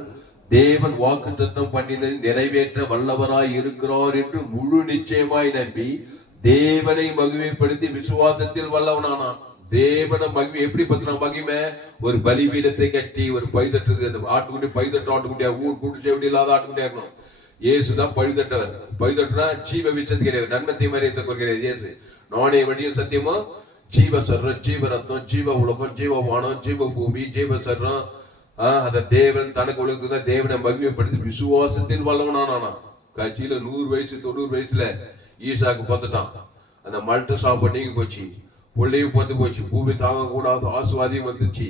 தேவன் வாக்கு தத்தம் பண்ணினதை நிறைவேற்ற வல்லவராய் இருக்கிறார் என்று முழு நிச்சயமாய் நம்பி தேவனை மகிமைப்படுத்தி விசுவாசத்தில் வல்லவனானான். தேவனை மகிமை எப்படி பத்தின மகிமை, ஒரு பலிபீடத்தை கட்டி ஒரு பைதட்டு, அந்த ஆட்டுக்குட்டி பைதட்டு ஆட்டுக்குட்டியா, ஊர் கூட்டு செவடி இல்லாத ஆட்டுக்குட்டியா இருக்கணும். இயேசுதான் பழுதட்டவர். பழுதட்டுனா ஜீவ விசத்து கிடையாது, நன்மத்தை மறைத்த கிடையாது. இயேசு நானே வழியும் சத்தியமும் ஜீவ சர்றம், ஜீவ ரத்தம், ஜீவ உலகம், ஜீவ வானம், ஜீவ பூமி, ஜீவ சர்றம். அத தேவன் தனக்கு உலகத்துக்கு தான் தேவனை மகிமைப்படுத்தி விசுவாசத்தில் வல்லவனானா. கட்சியில 100 வயசு 90 வயசுல ஈசாக்கு பார்த்துட்டான். அந்த மல்ட்டு சாப்ப நீங்கி போச்சு, பிள்ளையும் பார்த்து போச்சு, பூமி தாங்க கூடாது, ஆசுவாதியும் வந்துச்சு.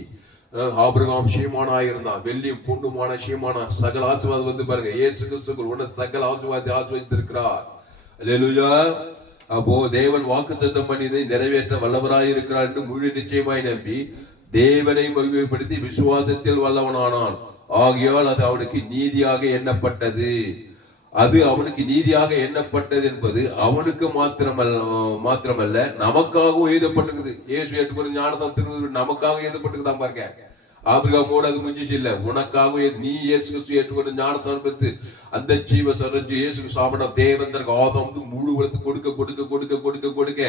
ஆபிரகாம் சீமானா இருந்தான், வெள்ளியும் பொண்ணுமான சீமானா, சகல ஆசுவாதம் வந்து பாருங்க. இயேசு கிறிஸ்துக்குள் உன்ன சகல ஆசுவாதத்தை ஆசுவாதித்திருக்கிறார். அல்லேலூயா. அப்போ தேவன் வாக்குத்தத்தம் பண்ணியதை நிறைவேற்ற வல்லவராய் இருக்கிறார் என்று முழு நிச்சயமாய் நம்பி தேவனை மகிமைப்படுத்தி விசுவாசத்தில் வல்லவனானான். ஆகியால் அது அவனுக்கு நீதியாக எண்ணப்பட்டது. அது அவனுக்கு நீதியாக எண்ணப்பட்டது என்பது அவனுக்கு மாத்திரமல்ல நமக்காகவும் எழுதப்பட்டிருக்குது. இயேசு ஏற்றுக்கொண்டு ஞானத்தை நமக்காக எழுதப்பட்டிருக்குதான் பாருங்க. ஆபிரகாமோடு அது முடிஞ்சிச்சு இல்ல, உனக்காக நீ இயேசு கிறிஸ்து ஏற்றுக்கொண்டு ஞானத்தை பெற்று அந்த ஜீவ சரஞ்சு இயேசு சாப்பிட தேவன் தனக்கு ஆதாமுக்கு முழு உலகத்து கொடுக்க கொடுக்க கொடுக்க கொடுக்க கொடுக்க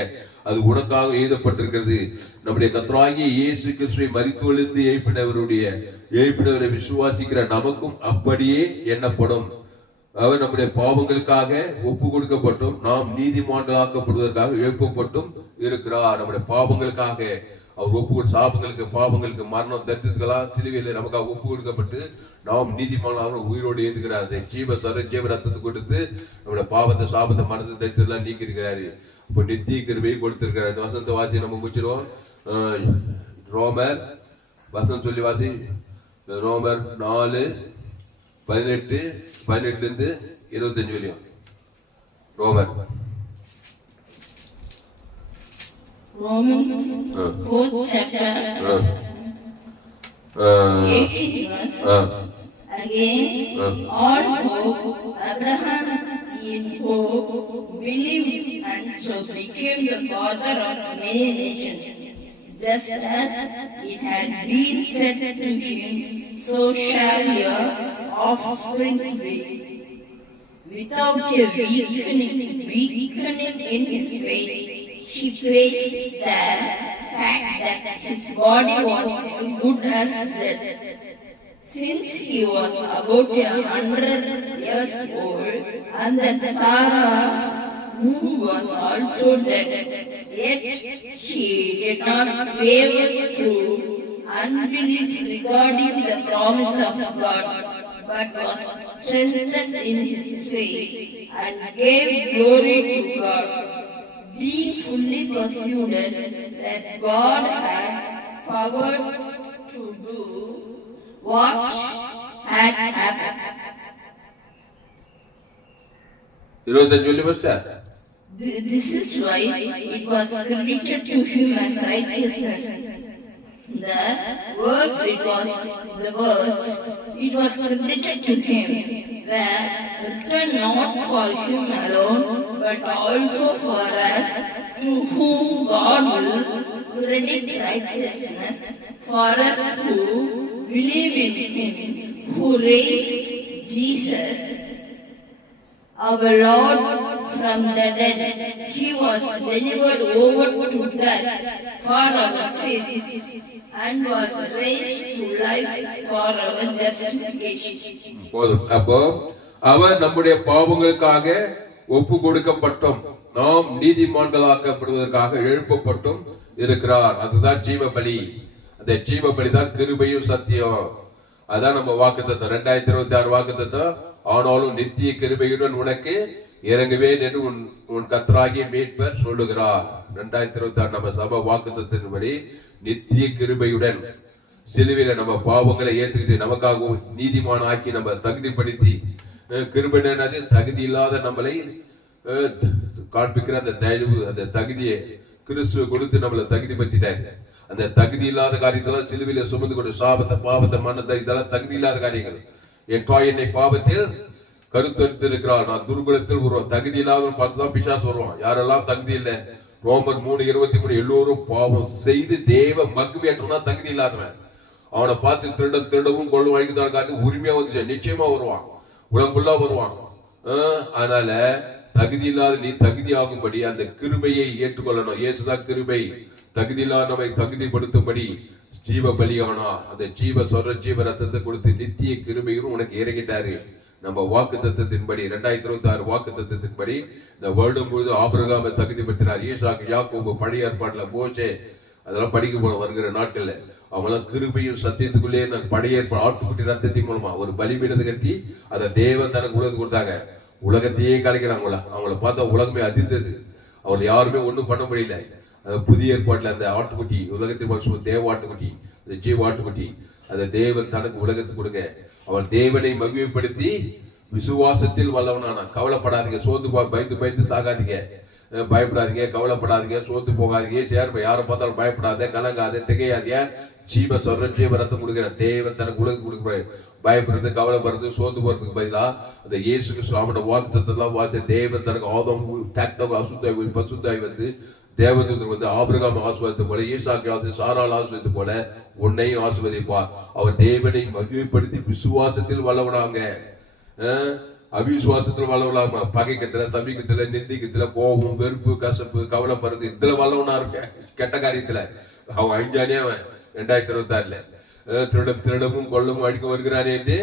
அது உனக்காக எழுதப்பட்டிருக்கிறது. நம்முடைய கர்த்தராகிய இயேசு கிறிஸ்துவை மரித்து எழுந்து எழுப்பினவரை விசுவாசிக்கிற நமக்கும் அப்படியே எண்ணப்படும். அவர் நம்முடைய பாவங்களுக்காக ஒப்பு கொடுக்கப்பட்டும் நாம் நீதிமான்களாக்கப்படுவதற்காக எழுப்பப்பட்டும் இருக்கிறார். நம்முடைய பாவங்களுக்காக அவர் ஒப்பு சாபங்களுக்கு பாவங்களுக்கு மரணம் தரிசனங்களா சிலுவையில நமக்காக ஒப்பு கொடுக்கப்பட்டு நாம் நீதிமானாக உயிரோடு ஏதுகிறார். ஜீவ சர ஜீவ ரத்தத்தை கொடுத்து நம்மளோட பாவத்தை சாபத்தை மனத்தை தைத்தெல்லாம் நீக்கி இருக்கிறாரு. இப்போ நித்திய கிருபையை கொடுத்திருக்கிறார். இந்த வசனத்தை வாசி நம்ம முடிச்சிடுவோம். ரோமர் வசனம் சொல்லி வாசி. ரோமர் 4:18 18 25 வரையும். ரோமர் Romans 4th chapter 18 verse. Again, all hope, Abraham in hope believed and so became the father of many nations. Just as it had been said to him, so shall your offspring be. Without a weakening in his faith, he faced the fact that his body was good as dead. Since he was about 100 years old, and that Sarah's womb was also dead, yet he did not waver through unbelief regarding the promise of God, but was strengthened in his faith and gave glory to God, being fully persuaded that God had power to do what had happened. 25 சொல்லி பஸ்டா. This is why it was credited to him as righteousness. The words it was credited to him were written not for him alone, but also for us, to whom God will credit righteousness, for us who believe in him, who raised Jesus, our Lord, from the dead. He was delivered over to death for our sins and was raised to life for our justification. போதும். அப்போ அவர் நம்முடைய பாவங்களுக்காக ஒப்பு கொடுக்கப்பட்டோம், நாம் நீதிமான்களாக்கப்படுவதற்காக எழுப்பப்பட்டும் இருக்கிறார். அதுதான் ஜீவ பலி. அந்த ஜீவ பலி தான் கிருபையும் சத்தியம். அதான் நம்ம வாக்குத்தத்தம் 2026 வாக்குத்தத்தம். ஆனாலும் நித்திய கிருபையுடன் உனக்கு இறங்குவேன் என்று உன் கர்த்தராகிய மீட்பர் சொல்லுகிறார். 2026 நம்ம சபை வாக்குத்தத்தின்படி நித்திய கிருபையுடன் சிலுவையில நம்ம பாவங்களை ஏற்றுக்கிட்டு நமக்காக நீதிமான ஆக்கி நம்ம தகுதிப்படுத்தி, கிருபைனது தகுதி இல்லாத நம்மளை காண்பிக்கிற அந்த தயவு, அந்த தகுதியை கிறிஸ்துவ கொடுத்து நம்மளை தகுதிப்படுத்திட்டாங்க. அந்த தகுதி இல்லாத காரியத்தெல்லாம் சிலுவையில சுமந்து கொண்டு சாபத்தை பாவத்தை மன்னத்தை இதெல்லாம் தகுதி இல்லாத காரியங்கள். என் தாய் என்னை பாவத்தில் கருத்தெடுத்து இருக்கிறார், நான் துர்குணத்தில் வருவான். தகுதி இல்லாத பார்த்துதான் பிசாசு வருவான். யாரெல்லாம் தகுதி இல்லை, ரோமர் 3:23 எல்லோரும் பாவம் செய்து தேவ மகிமையற்றனா தகுதி இல்லாதவன். அவனை பார்த்து திருடவும் கொள்ளும் வாங்கிதான் உரிமையா வந்துச்சு, நிச்சயமா வருவான், உலகுள்ளா வருவான். அதனால தகுதி இல்லாத நீ தகுதி ஆகும்படி அந்த கிருபையை ஏற்றுக்கொள்ளணும். இயேசுதான் கிருபை. தகுதி இல்லாத நம்மை தகுதிப்படுத்தும்படி ஜீவ பலியானா அந்த ஜீவ ரத்தத்தை கொடுத்து நித்திய கிருபையும் உனக்கு இறங்கிட்டாரு. நம்ம வாக்கு தத்துவத்தின்படி 2026 வாக்கு தத்துவத்தின்படி இந்த வருடம் முழுது ஆபிரகாமை தகுதிப்படுத்தினார். ஈசாக்கு, யாக்கோபு, பழைய ஏற்பாட்டுல மோசே, அதெல்லாம் படிக்க போறோம் வருகிற நாட்கள்ல. அவங்களாம் கிருபையும் சத்தியத்துக்குள்ளே பழைய ஏற்பாடு ஆட்டுக்குட்டி ரத்தத்தின் மூலமா ஒரு பலிபீடத்தை கட்டி அதை தேவன் தனக்கு உலகத்துக்கு கொடுத்தாங்க. உலகத்தையே கலைக்கிறாங்களா, அவங்கள பார்த்தா உலகமே அதிர்ந்தது. அவங்களை யாருமே ஒண்ணும் பண்ண முடியல. புதிய ஏற்பாட்டுல அந்த ஆட்டுக்குட்டி, உலகத்தின் தேவ ஆட்டுக்குட்டி, அந்த ஜீவ ஆட்டுக்குட்டி, அந்த தேவன் தனக்கு உலகத்துக்கு கொடுங்க. அவன் தேவனை மகிமைப்படுத்தி விசுவாசத்தில் வல்லவனான. கவலைப்படாதீங்க, சோர்ந்து பயந்து சாகாதீங்க, பயப்படாதீங்க, கவலைப்படாதீங்க, சோர்ந்து போகாதீங்க, சேர்ப்ப யாரை பார்த்தாலும் பயப்படாத, கலங்காத, திகையாதீங்க. ஜீவ ரத்தம் கொடுக்கிற தேவன் தனக்கு உலகத்துக்கு கொடுக்குறாரு. பயப்படுறது, கவலைப்படுறது, சோர்ந்து போறதுக்கு பதிலா அந்த இயேசு கிறிஸ்துவோட வாக்குத்தத்தெல்லாம் வாசி தேவன் தனக்கு ஆதம் அசுத்தாய் பசுத்தாய் வந்து தேவதூதர் வந்து ஆபிரகாம் ஆசிர்வதித்த போல, ஈசாக்கு சாரால் ஆசிர்வதித்த போல உன்னையும் ஆசிர்வதிப்பார். அவர் தேவனை மகிமைப்படுத்தி விசுவாசத்தில் வல்லவனாங்க. அவிசுவாசத்தில் வல்லவனாம, பகைக்கத்துல, சபிக்கத்துல, நிந்திக்கத்துல, கோபம், வெறுப்பு, கசப்பு, கவலைப்படுறது, இதுல வல்லவனா இருக்க. கெட்ட காரியத்துல அவன் அஞ்சானே. அவன் 2026 திருடமும் கொள்ளமும் அடிக்க வருகிறானே என்று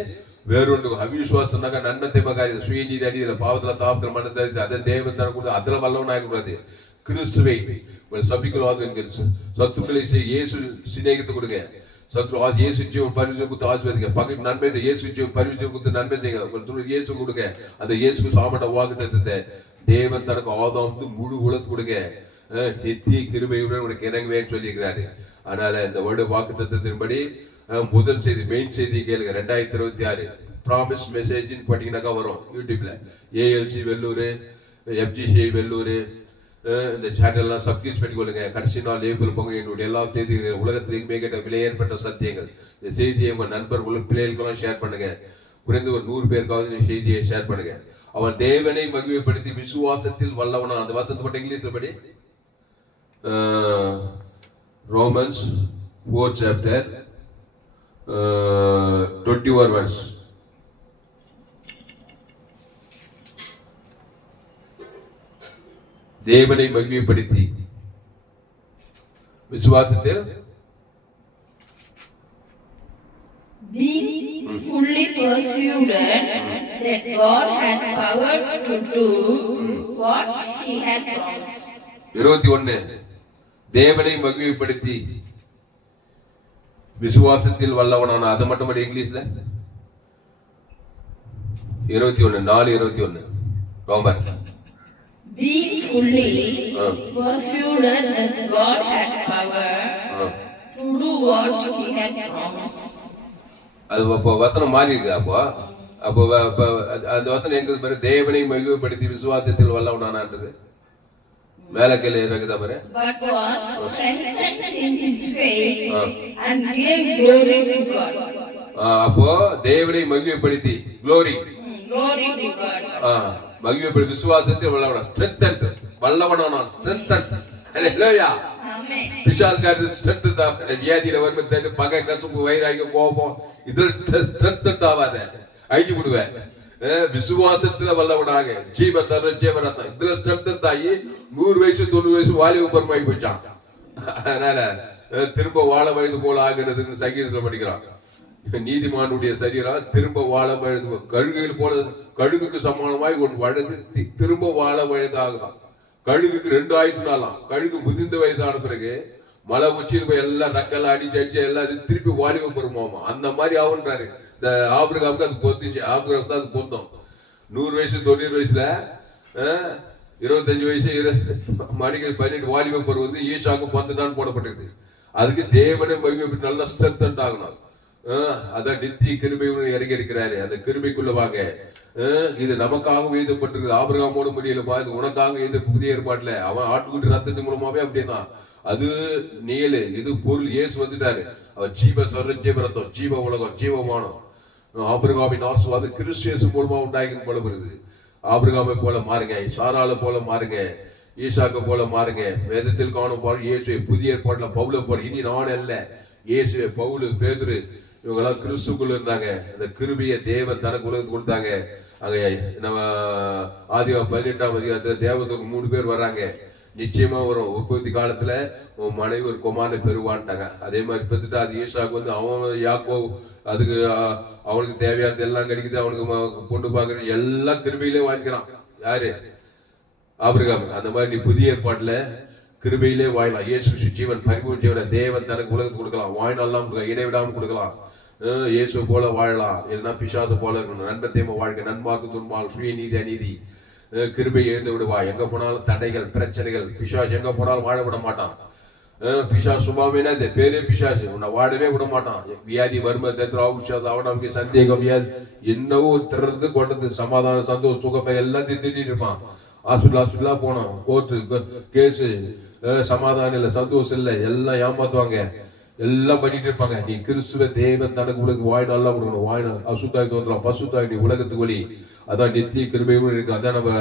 வேறொன்று அவிசுவாசம்னாக்க நன்மத்தை பகாரி சுயநீதி அடியில பாவத்துல சாபத்துல மனத்தை அதை தேவன் தர கூடாது. அதுல வல்லவனாக கூடாது. கிறிஸ்துவை சபிக்கலாது, சத்துக்களை இயேசு சிநேகித்து கொடுங்க. சத்ரு இயேசு ஜீவன் பரிசுத்தம் கொடுத்து ஆசீர்வதிங்க. பகைக்கு நன்மை செய்ய இயேசு ஜீவன் பரிசுத்தம் கொடுத்து நன்மை செய்யுங்க. உங்களுக்கு இயேசு கொடுங்க. அந்த இயேசு சாப்பிட்ட வாக்குத்தத்தத்தை தேவன் தனக்கு ஆதாம் முழு உலகத்து கொடுங்க. நித்திய கிருபையுடன் உனக்கு இறங்குவேன்னு சொல்லியிருக்கிறாரு. அதனால இந்த வருட வாக்குத்தத்தத்தின்படி முதல் செய்தி மெயின் செய்தி கேளுங்க. 2026 ப்ராமிஸ் மெசேஜ் பாத்தீங்கன்னாக்கா வரும் யூடியூப்ல. ஏஎல்சி வெள்ளூர், எஃப்ஜிசி வெள்ளூர், இந்த சேனல்லாம் சப்ஸ்கிரைப் பண்ணிக்கொள்ளுங்க. கடைசி நாள் ஏப்ரல் பொங்கல் என்னுடைய எல்லா செய்திகள் உலகத்திற்கு மிக விலையேற்பட்ட சத்தியங்கள். இந்த செய்தியை உங்க நண்பர்களும் பிள்ளைகளுக்கெல்லாம் ஷேர் பண்ணுங்க. குறைந்து ஒரு 100 பேருக்காவது இந்த செய்தியை ஷேர் பண்ணுங்க. அவன் தேவனை மகிமைப்படுத்தி விசுவாசத்தில் வல்லவனா. அந்த வசனத்தை மட்டும் இங்கிலீஷ்ல படி. Romans 4 chapter 21 verse. தேவனை மகிமைப்படுத்தி விசுவாசத்தில் being fully persuaded that God had power to do what he had promised. 21 தேவனை மகிமைப்படுத்தி விசுவாசத்தில் வல்லவனான. அது மட்டும் இங்கிலீஷ்ல 21 4:21 ரோமர். Being fully persuaded that God had power to do what he had promised. அது அப்போ வசனம் மாறி இருக்கு. அப்போ அந்த வசனம் எங்க பாரு, தேவனை மகிமைப்படுத்தி விசுவாசத்தில் வல்லவனானது மேல கீழே இருக்குதா பாரு. But was strengthened in his faith and gave glory to God. அப்போ தேவனை மகிமைப்படுத்தி glory to God. மகிமைப்படுத்தி விசுவாசத்தில் வல்லவனா. ஸ்ட்ரெங்தன் வல்லவனான ஸ்ட்ரெங்தன். ஹalleluya. ஆமென். பிசாசுக்காரர் ஸ்ட்ரெங்த் தான். வியாதியில வரும்போது பகை கசப்பு வைராகியம் கோபம் இதுல ஸ்ட்ரெங்த் ஆகாத அழிஞ்சு விடுவேன். விசுவாசத்துல வல்லவனாக ஜீவ சர்வ ஜீவரத்னம் இதுல ஸ்ட்ரெங்த் தாயி 100 வயசு 90 வயசு வாலிப பருவமாகி போச்சான். அதனால திரும்ப வாழ வயது போல ஆகிறதுன்னு சங்கீதத்துல படிக்கிறான். நீதிமானுடைய சரீரம் திரும்ப வாழ வயது கழுகுகள் போல கழுகுக்கு சமானமாய் ஒன்று வயது திரும்ப வாழ வயது ஆகுதான். கழுகுக்கு 2 ஆயுசு நாளாம். கழுகு முதிர்ந்த வயசான பிறகு மலை உச்சியில் போய் எல்லாம் நக்கெல்லாம் அடிச்சு அடிச்சு எல்லாம் திருப்பி வாலிப பருவமாமா. அந்த மாதிரி ஆகுன்றாரு. இந்த ஆபிரகாமுக்கு அது பொருந்துச்சு. ஆபிரகாம் தான் அது பொருந்தோம். 100 வயசு 90 வயசுல 25 வயசு மணிகள் 18 வாலிப பருவம் வந்து ஈசாக்கு பந்துதான் போடப்பட்டிருக்கு. அதுக்கு தேவனை மகிமை நல்ல ஸ்ட்ரென்த் ஆகணும். அதான் நித்திய கிருபையுடன் இறங்கி இருக்கிறாரு. அந்த கிருபைக்குள்ள வாங்க. இது நமக்காக எழுதப்பட்டிருக்கு. ஆபிரகாமோட முடியல பாது உனக்காக எழுத புதிய ஏற்பாட்டுல அவன் ஆட்டுக்குட்டி ரத்தத்தின் மூலமாவே அப்படிதான். அது நீலு இது பொருள். இயேசு வந்துட்டாரு. அவர் ஜீவ சர்வ ஜீவ ரத்தம் ஜீவ உலகம் ஜீவமானம். ஆபிரகாமின் ஆசீர்வாதம் கிறிஸ்து மூலமா உண்டாகி போல வருது. ஆபிரகாமை போல மாறுங்க. சாராள போல மாறுங்க. ஈசாக்க போல மாறுங்க. வேதத்தில் காணும் போல இயேசுவை புதிய ஏற்பாட்டுல பவுல போல இனி நான் அல்ல இயேசுவை பவுலு பேதுரு இவங்கெல்லாம் கிறிஸ்துக்குள்ள இருந்தாங்க. அந்த கிருபியை தேவன் தனக்கு உலகத்துக்கு கொடுத்தாங்க. அங்க நம்ம ஆதிகாரம் 18ஆம் அதிகாரத்துல தேவதூர் 3 பேர் வர்றாங்க. நிச்சயமா வரும். உற்பத்தி காலத்துல உன் மனைவி ஒரு குமாரனை பெறுவான்ட்டாங்க. அதே மாதிரி பெற்றுட்டா அது ஈசாக்கு வந்து அவன் யாக்கோ அதுக்கு அவனுக்கு தேவையானது எல்லாம் கிடைக்குது. அவனுக்கு பொண்ணு பாக்குறது எல்லாம் கிருபையிலே வாங்கிக்கிறான். யாரு? ஆபிரகாம். அந்த மாதிரி நீ புதிய ஏற்பாட்டுல கிருபையிலே வாழலாம். இயேசு ஜீவன் பரிபூர்ண ஜீவனை தேவன் தனக்கு உலகத்துக்கு கொடுக்கலாம். வாழ்நாள்லாம் இடைவிடாம கொடுக்கலாம். இயேசு போல வாழலாம். இல்லைன்னா பிசாசு போல இருக்கணும். நன்மத்தேம வாழ்க்கை நன்மாக்கு துன்பால் சுய நீதி அநீதி கிருபை எழுந்து விடுவா. எங்க போனாலும் தடைகள் பிரச்சனைகள். பிசாசு எங்க போனாலும் வாழ விட மாட்டான். பிசாசு சுபாவமே பேரே பிசாசு உன்னை வாழவே விட மாட்டான். வியாதி வறுமை அவனுக்கு சந்தேகம் வியாதி என்னவோ திறந்து கொண்டது சமாதானம் சந்தோஷம் சுகப்பை எல்லாத்தையும் திட்டிட்டு இருப்பான். ஹாஸ்பிட்டலா போனோம். கோர்ட்டு கேஸு சமாதானம் இல்ல சந்தோஷம் இல்ல எல்லாம் ஏமாத்துவாங்க. எல்லாம் பண்ணிட்டு இருப்பாங்க. நீ கிறிஸ்துவ தேவன் தனக்கு உலகத்துக்கு வாய் நல்லா கொடுக்கணும். வாய் அசுத்தாய் தோற்றலாம் பசுத்தாய் நீ உலகத்துக்கு வழி. அதான் நித்திய கிருபையும் இருக்கு. அதான் நம்ம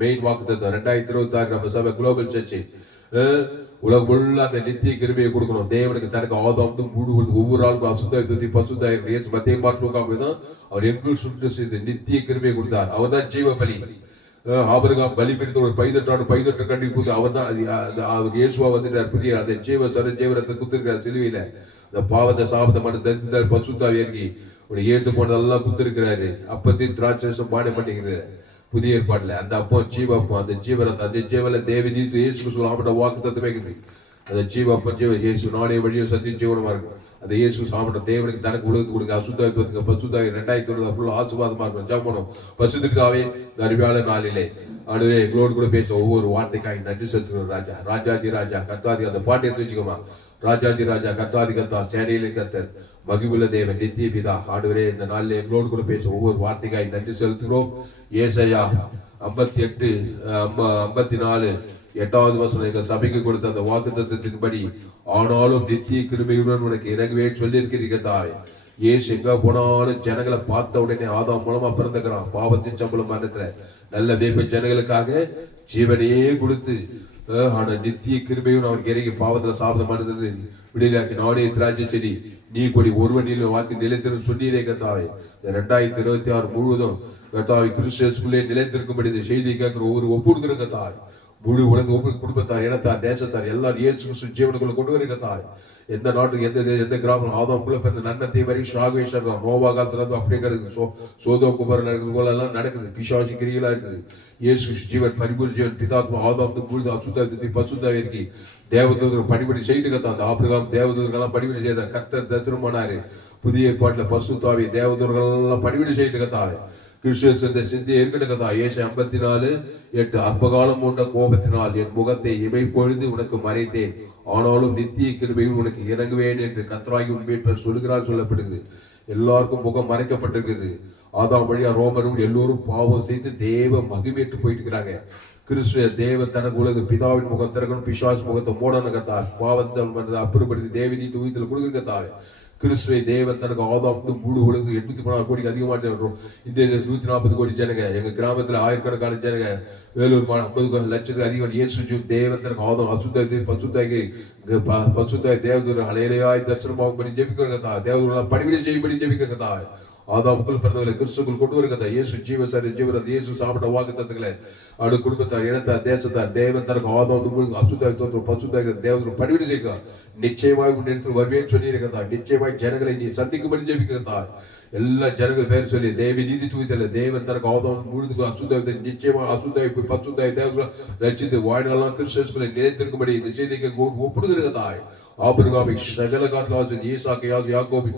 மெயின் வாக்குத்தத்தம். 2026 நம்ம சபை குளோபல் சர்ச் உலகம் உள்ள அந்த நித்திய கிருபையை கொடுக்கணும். தேவனுக்கு தனக்கு ஆதாம் மூடு கொடுத்து ஒவ்வொரு ஆளுக்கும் அசுத்தாய் தோத்தி பசுத்தாய் மத்திய பார்த்துக்காம அவர் எங்கும் சுற்று செய்து நித்திய கிருபையை கொடுத்தார். அவர் தான் ஜீவ பலி. ஆபிரகாம் பலி பிரித்து ஒரு பைதொற்று கண்டி கொடுத்து அவர் தான் அவருக்கு இயேசுவா வந்துட்டார். புதிய அந்த ஜீவ சர ஜீவரத்தை குத்திருக்கிறார் சிலுவையில. அந்த பாவத்தை சாபத்தை மட்டும் தரித்தார். பசுத்தாவி இறங்கி ஒரு ஏந்து போனதெல்லாம் குத்திருக்கிறாரு. அப்பத்தையும் திராட்சம் பாட மாட்டேங்கிறது புதிய ஏற்பாடுல. அந்த அப்போ ஜீவ அப்போ அந்த ஜீவரத்தை அந்த ஜீவல தேவி நீத்து இயேசு சொல்ல வாக்கு தத்துவமே அந்த ஜீவ அப்ப ஜீவ இயேசு நானே வழியும் சத்தியம் ஜீவனமா இருக்கும். அந்த இயேசு சாப்பிட்ட தேவனுக்கு தனக்கு உலகத்துக்கு கொடுங்க அசுத்தாயத்துவத்துக்கு பசுத்தாய் 2020 ஆசீர்வாதமா இருக்கும். ஜாமனும் பசுத்தாவே அருமையான நாளிலே ஆண்டவரே எங்களோடு கூட பேச ஒவ்வொரு வார்த்தைக்காக நன்றி செலுத்துகிறோம். ராஜா ராஜாதி ராஜா கர்த்தாதி அந்த பாட்டு எடுத்து வச்சுக்கோமா. ராஜாதி ராஜா கர்த்தாதி கர்த்தா சேனையிலே கர்த்தர் மகிமுள்ள தேவன் நித்திய பிதா ஆண்டவரே இந்த நாளில் எங்களோடு கூட பேச ஒவ்வொரு வார்த்தைக்காக நன்றி செலுத்துகிறோம். ஏசாயா 54 8வது வசனம் எங்கள் சபைக்கு கொடுத்த அந்த வாக்குத்தத்தத்தின்படி ஆனாலும் நித்திய கிருபையுடன் உனக்கு இறங்கவே சொல்லி இருக்கிறீங்க தாய். ஏசு எங்க போனாலும் ஜனங்களை பார்த்த உடனே ஆதாம் மூலமா பிறந்துக்கிறான். பாவத்தின் சம்பளம் மரணத்துல நல்ல வேப்ப ஜனங்களுக்காக ஜீவனையே கொடுத்து ஆனா நித்திய கிருபையும் அவருக்கு இறங்கி பாவத்துல சாப்பிட மறந்தது விடுதலாக்கி நானே திராட்சை செடி நீ கொடி ஒருவனில் வாக்கு நிலைத்திரும் சொன்னீரே கத்தாவை. 2026 முழுவதும் கத்தாவை கிறிஸ்துவுக்குள்ளே நிலைத்திருக்கும்படி இந்த செய்தி கேட்கிற ஒவ்வொரு ஒப்புடுகிற கத்தாய் முழு உலக குடும்பத்தார் இனத்தார் தேசத்தார் எல்லாரும் இயேசு கிறிஸ்து ஜீவனுக்குள்ள கொண்டு வருகிற தாய். எந்த நாட்டுக்கு எந்த கிராமம் ஆதாம்குள்ள பிறந்த நன்னத்தை வரை ஷாகேஸ்வரா நோவா காலத்துல இருந்து அப்படியே கிடக்குது. சோதோ குமார் நடக்குது போல எல்லாம் நடக்குது. பிசாசி கிரிகளா இருக்குது. இயேசு ஜீவன் பரிபூர்ண ஜீவன் பிதாத்மா ஆதாம் முழுது அசுத்தாத்தி பசுத்தாவே இருக்கி தேவதூதர் பணிபடி செய்து கத்தா. அந்த ஆபிரகாம் தேவதூதர்கள்லாம் பணிபடி செய்த கர்த்தர் தரிசனமானாரு. புதிய ஏற்பாட்டுல பசுத்தாவி தேவதூதர்கள் எல்லாம் பணிபடி செய்து கத்தாவே. கிறிஸ்துவ சிந்தையை இருக்கணும் கதா. ஏசை 54:8 அற்பகாலம் உண்ட கோபத்தினால் என் முகத்தை இமை பொழுது உனக்கு மறைத்தேன் ஆனாலும் நித்திய கிருபையில் உனக்கு இறங்குவேன் என்று கர்த்தராகிய உன் மீட்பர் சொல்கிறார் சொல்லப்படுகிறது. எல்லாருக்கும் முகம் மறைக்கப்பட்டிருக்குது. ஆதாம் வழியா ரோமரும் எல்லோரும் பாவம் செய்து தேவ மகிமேற்று போயிட்டு இருக்கிறாங்க. கிறிஸ்துவ தேவ தனக்கு உலக பிதாவின் முகம் திறக்கணும் பிசாசு முகத்தை மூடணும் கத்தா. பாவத்தை அப்புறப்படுத்தி தேவ நீதி உயிர்த்தல் கொடுக்குற கத்தாவே. கிறிஸ்துவை தேவன் தனக்கு ஆதாம் முழு உலகத்துக்கு 814 கோடிக்கு அதிகமாக இந்த 140 கோடி ஜனங்க எங்க கிராமத்துல ஆயிரக்கணக்கான ஜனங்க வேலூர் 50 லட்சத்துக்கு அதிகம் இயேசு தேவன் தனக்கு ஆதாம் அசுத்தாய் பசுத்தாய் தேவதூர் அலையிலையாய் தரிசனமாக பண்ணி ஜெபிக்கிறதா. தேவதூர் பணிவிடை செய்யப்படி ஜெபிக்கிறதா. ஆதாமுக்குள் பிறந்தவர்களை கிறிஸ்துக்குள் கொண்டு வருகிறதா. இயேசு ஜீவசாரி ஜீவரது இயேசு சாப்பிட்ட வாக்குத்தத்தங்களை அவரு குடும்பத்தார் இனத்தார் தேசத்தார் தேவன் தனக்கு ஆதாம் அசுத்தாய் தோற்றம் பசுத்தாய் தேவதூர் பணிவிடை செய்கிறார். நிச்சயமாய் உன் இடத்தில் வருவேன்னு சொல்லி இருக்கிறதா. நிச்சயமாய் ஜனங்களை நீ சந்திக்கும்படி ஜெபிக்கிறதா. எல்லா ஜனங்கள் பேர் சொல்லி தேவ நீதி தூய்தல தேவன் தனக்கு ஆதாம் முழுதுக்கு அசுத்தாயத்தை நிச்சயமா அசுத்தாய் பசுத்தாய் தேவதூர் ரச்சித்து வாழ்நாளெல்லாம் கிறிஸ்துவை நிலைத்திருக்கும்படி இந்த செய்திக்கு ஒப்பிடுகிறதாய். ஆபிரகாமை சகல காலத்தில் ஈசாக்கை யாக்கோபு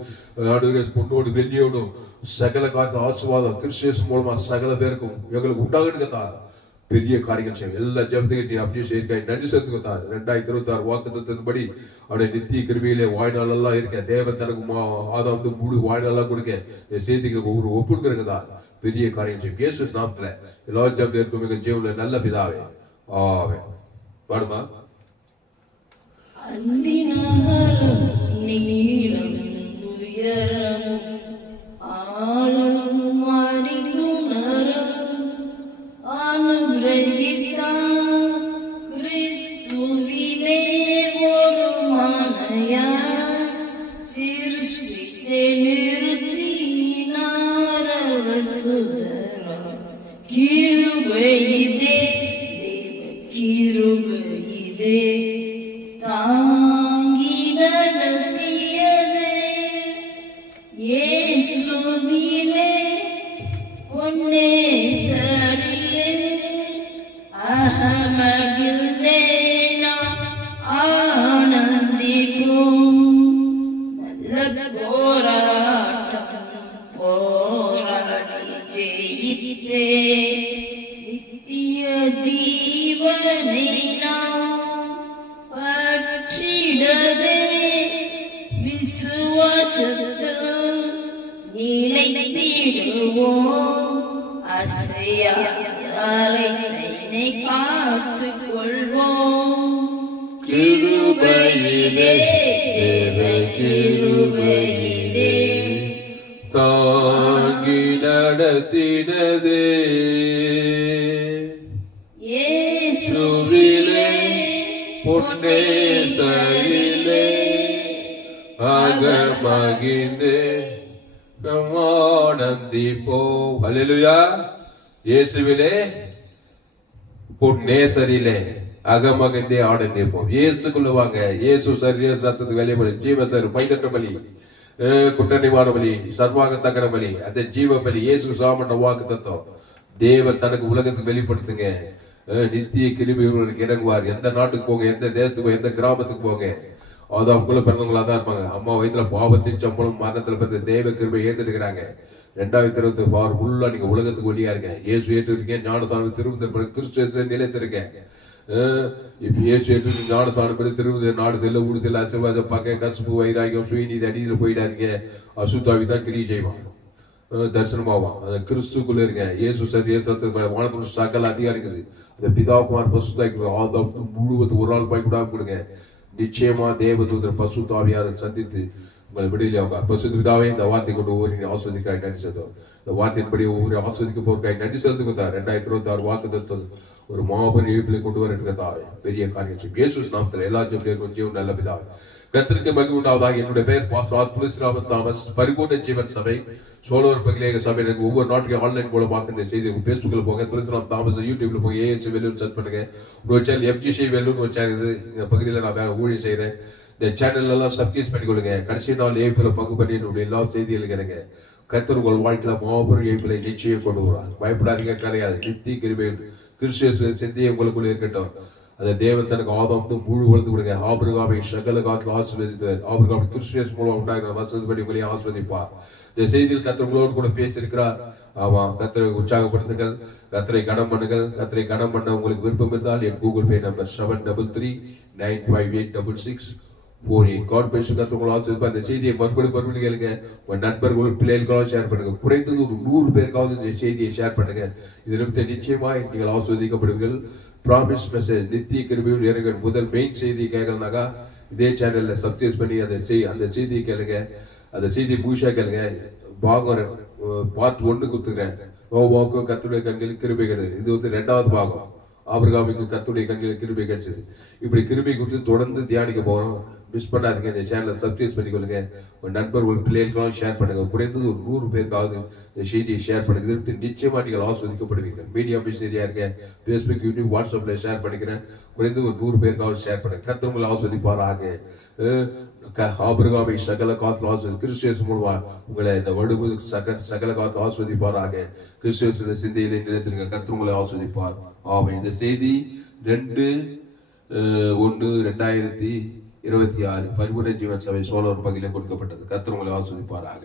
பொண்ணோடு வெள்ளியோடும் சகல காலத்தில் ஆசீர்வாதம் கிறிஸ்து மூலமா சகல பேருக்கும் எங்களுக்கு உண்டாகிட்டு பெரிய காரியங்கள் செய்யும். எல்லா ஜபத்துக்கு அப்படியே சேர்க்காய் நன்றி செலுத்துக்கா. 2026 வாக்குத்தத்தின்படி அவருடைய நித்திய கிருபையிலே வாழ்நாள் எல்லாம் இருக்க தேவன் தனக்கு ஆதாம் முழு வாழ்நாளெல்லாம் கொடுக்க செய்திக்கு ஒரு ஒப்புடுக்கிறதா. பெரிய காரியம் செய்யும். இயேசு நாமத்துல எல்லா ஜபம் இருக்கும் எங்க ஜீவன்ல நல்ல பிதாவே ஆமென். பாடுமா. அந்தினகலும் நீளம் உயரம் ஆழம் அறிவுணரம் அனுகிரகித்தார் கிறிஸ்துவிலே ஒரு மனையாய் சிருஷ்டித்தை நிறுத்தினார் அவர் சுதரம். கிருபை இதே தேவ கிருபை இதே தாங்கி நடத்தியதே இயேசுவிலே பொன்னேசரிலே அகமகிழ்ந்தேனா ஆனந்திப்போம். நல்ல போராட்டம் போராடி ஜெயித்தே நித்திய ஜீவனை பற்றிடவே விசுவாசத்தில் நிலைத்திடுவோம். அசையாதலை காத்துக் கொள்வோம். கிருபையிலே தேவ கிருபையிலே தாங்கி நடத்தினதே இயேசுவிலே பொன்னேசரிலே அகமகிழ்ந்து ஆனந்திப்போம். ஹல்லேலூயா. இயேசுவிலே பொன்னேசரிலே அகமகிழ்ந்தே ஆனந்திப்போம். இயேசுக்குள்ள வாங்க. இயேசு சரீர ரத்தத்துக்கு வெளியே பலி ஜீவ சரி பைதற்ற பலி குற்ற நிவாரண பலி சர்வாங்க தகன பலி அந்த ஜீவ பலி இயேசு சாமண்ட வாக்கு தத்துவம் தேவன் தனக்கு உலகத்துக்கு வெளிப்படுத்துங்க. நித்திய கிருபை உங்களுக்கு இறங்குவார். எந்த நாட்டுக்கு போங்க, எந்த தேசத்துக்கு போங்க, எந்த கிராமத்துக்கு போங்க, ஆதாமுக்குள்ள பிறந்தவங்களா தான் இருப்பாங்க. அம்மா வயிற்றுல பாவத்தின் சம்பளம் மரணத்துல பிறந்த தேவ கிருபை ஏத்துக்கிறாங்க. 2026 ஃபுல்லா நீங்க உலகத்துக்கு ஒளியா இருக்க. இயேசு ஏற்று இருக்கேன், ஞானசானம் திரும்ப கிறிஸ்துவ நிலைத்திருக்கேன். இப்ப இயேசு ஏற்று ஞானசானம் பெரு திரும்ப நாடு செல்ல ஊடு செல்ல ஆசீர்வாதம் பார்க்க கசுப்பு வைராகியம் சுயநீதி அடியில போயிடாதீங்க. அசுத்தாவி தான் கிரியை செய்வான், தரிசனமாவான். அந்த கிறிஸ்துக்குள்ள இருங்க. இயேசு சரி வானத்துல சகல அதிகாரிகள் அந்த பிதாகுமார் பசுத்தாக்கி ஆதாம் முழுவதும் ஒரு நாள் போய் கூட கொடுங்க. நிச்சயமா தேவதூதர் பசுத்தாவியாரை சந்தித்து உங்கள் விடுதலை அவங்க பசுத்த பிதாவே இந்த வார்த்தை கொண்டு ஒவ்வொரு ஆஸ்வதிக்காய் நன்றி செலுத்தும். இந்த வார்த்தையின்படி ஒவ்வொரு ஆஸ்வதிக்க போறக்காய் நன்றி செலுத்துக்கா. 2026 வாக்கு தத்துவம் ஒரு மாபெரும் எழுப்பிலை கொண்டு வர பெரிய காரியம் செய்யும். இயேசு நாமத்தில் எல்லா ஜீவன் நல்ல பிதாவே கர்த்தருக்கு மகிமை உண்டாவதாக. என்னுடைய பெயர் பாஸ்டர் துளசிராமன் தாமஸ், பரிபூர்ண ஜீவன் சபை சோழர் பகிலேக சபை. எனக்கு ஒவ்வொரு நாட்டுக்கும் ஆன்லைன் மூலம் பார்க்க இந்த செய்தி பேஸ்புக்ல போங்க, துளசிராம் தாமஸ் யூடியூப்ல போங்க, ஏஎச்சி வேலூர் சர்ச் பண்ணுங்க. ஒரு சேனல் எஃப்ஜிசி வேலூர் ஒரு சேனல் இது இந்த பகுதியில் நான் வேற ஊழியம் செய்யறேன். இந்த சேனல் எல்லாம் சப்ஸ்கிரைப் பண்ணிக்கொள்ளுங்க. கடைசி நாள் ஏப்பில பங்கு பண்ணி என்னுடைய எல்லா செய்திகளுக்கு எனக்கு கர்த்தர் உங்கள் வாழ்க்கையில மாபெரும் ஏப்பிலை நிச்சயம் கொண்டு வருவார். பயப்படாதீங்க, கிடையாது. நித்திய கிருபை கிறிஸ்துவின் சிந்தையை உங்களுக்குள்ள இருக்கட்டும். அந்த தேவன் தனக்கு ஆதாம் முழு வளர்த்து கொடுங்க. ஆபிரகாமை சகல காலத்தில் ஆசீர்வதித்தார். ஆபிரகாமை கிறிஸ்துவின் மூலம் உண்டாகிற வசதிப்படி உங்களை ஆசீர்வதிப்பார். இந்த செய்தியில் கர்த்தர் உங்களோடு கூட பேசியிருக்கிறார். ஆமா, கர்த்தரை உற்சாகப்படுத்துங்கள், கர்த்தரை கனம் பண்ணுங்கள். கர்த்தரை கனம் பண்ண உங்களுக்கு விருப்பம் இருந்தால் என் கூகுள் பே நம்பர் 7339586648. காட் பேசு கர்த்தர் உங்களை ஆசீர்வதிப்பார். இந்த செய்தியை மறுபடி கேளுங்க. உங்க நண்பர்கள் பிள்ளைகளுக்காக ஷேர் பண்ணுங்க. குறைந்தது ஒரு 100 பேருக்காவது இந்த செய்தியை ஷேர் பண்ணுங்க. இதிலிருந்து நிச்சயமாய் நீங்கள் ஆசீர்வதிக்கப்படுவீர்கள். ப்ராமிஸ் மெசேஜ் நித்திய கிருபையில் இறங்க முதல் மெயின் செய்தி கேட்கறனாக்கா இதே சேனல்ல சப்ஸ்கிரைப் பண்ணி அந்த செய்தியை கேளுங்க. அந்த செய்தி பூஷா கேளுங்க. பாகம் பார்ட் 1 கொடுத்துக்கிறேன். நோவாவுக்கும் கர்த்தருடைய கண்களில் கிருபை கிடையாது. இது வந்து 2வது பாகம். ஆபிரகாமுக்கு கர்த்தருடைய கண்களில் கிருபை கிடைச்சது. இப்படி கிருபை குறித்து தொடர்ந்து தியானிக்க போறோம். மிஸ் பண்ணாதீங்க. இந்த சேனலை சப்ஸ்கிரைப் பண்ணிக்கொள்ளுங்க. ஒரு நண்பர் ஒரு பிள்ளைகளுக்கெல்லாம் ஷேர் பண்ணுங்க. குறைந்தது ஒரு 100 பேருக்காவது இந்த செய்தியை ஷேர் பண்ணுங்க. நிச்சயமா நீங்கள் ஆஸ்வதிக்கப்படுவீங்க. மீடியா மிஷனரியா இருக்க பேஸ்புக், யூடியூப், வாட்ஸ்அப்ல ஷேர் பண்ணிக்கிறேன். குறைந்தது ஒரு 100 பேருக்காவது ஷேர் பண்ணுங்க. கர்த்தர் உங்களை ஆஸ்வதிப்பாராக. ஆபிரகாமை சகல காலத்தில் ஆஸ்வதி கிறிஸ்துவின் மூலமா உங்களை இந்த வடுவு சகல காலத்தில் ஆஸ்வதிப்பாராக. கிறிஸ்துவின் சிந்தையிலே நிலைத்திருக்க கர்த்தர் உங்களை ஆஸ்வதிப்பார். ஆமாம். இந்த செய்தி 2/1/2026 பரிபூர்ண ஜீவன் சபை சோழர் பகுதியில் கொடுக்கப்பட்டது. கர்த்தர் உங்களை ஆஸ்வதிப்பாராக.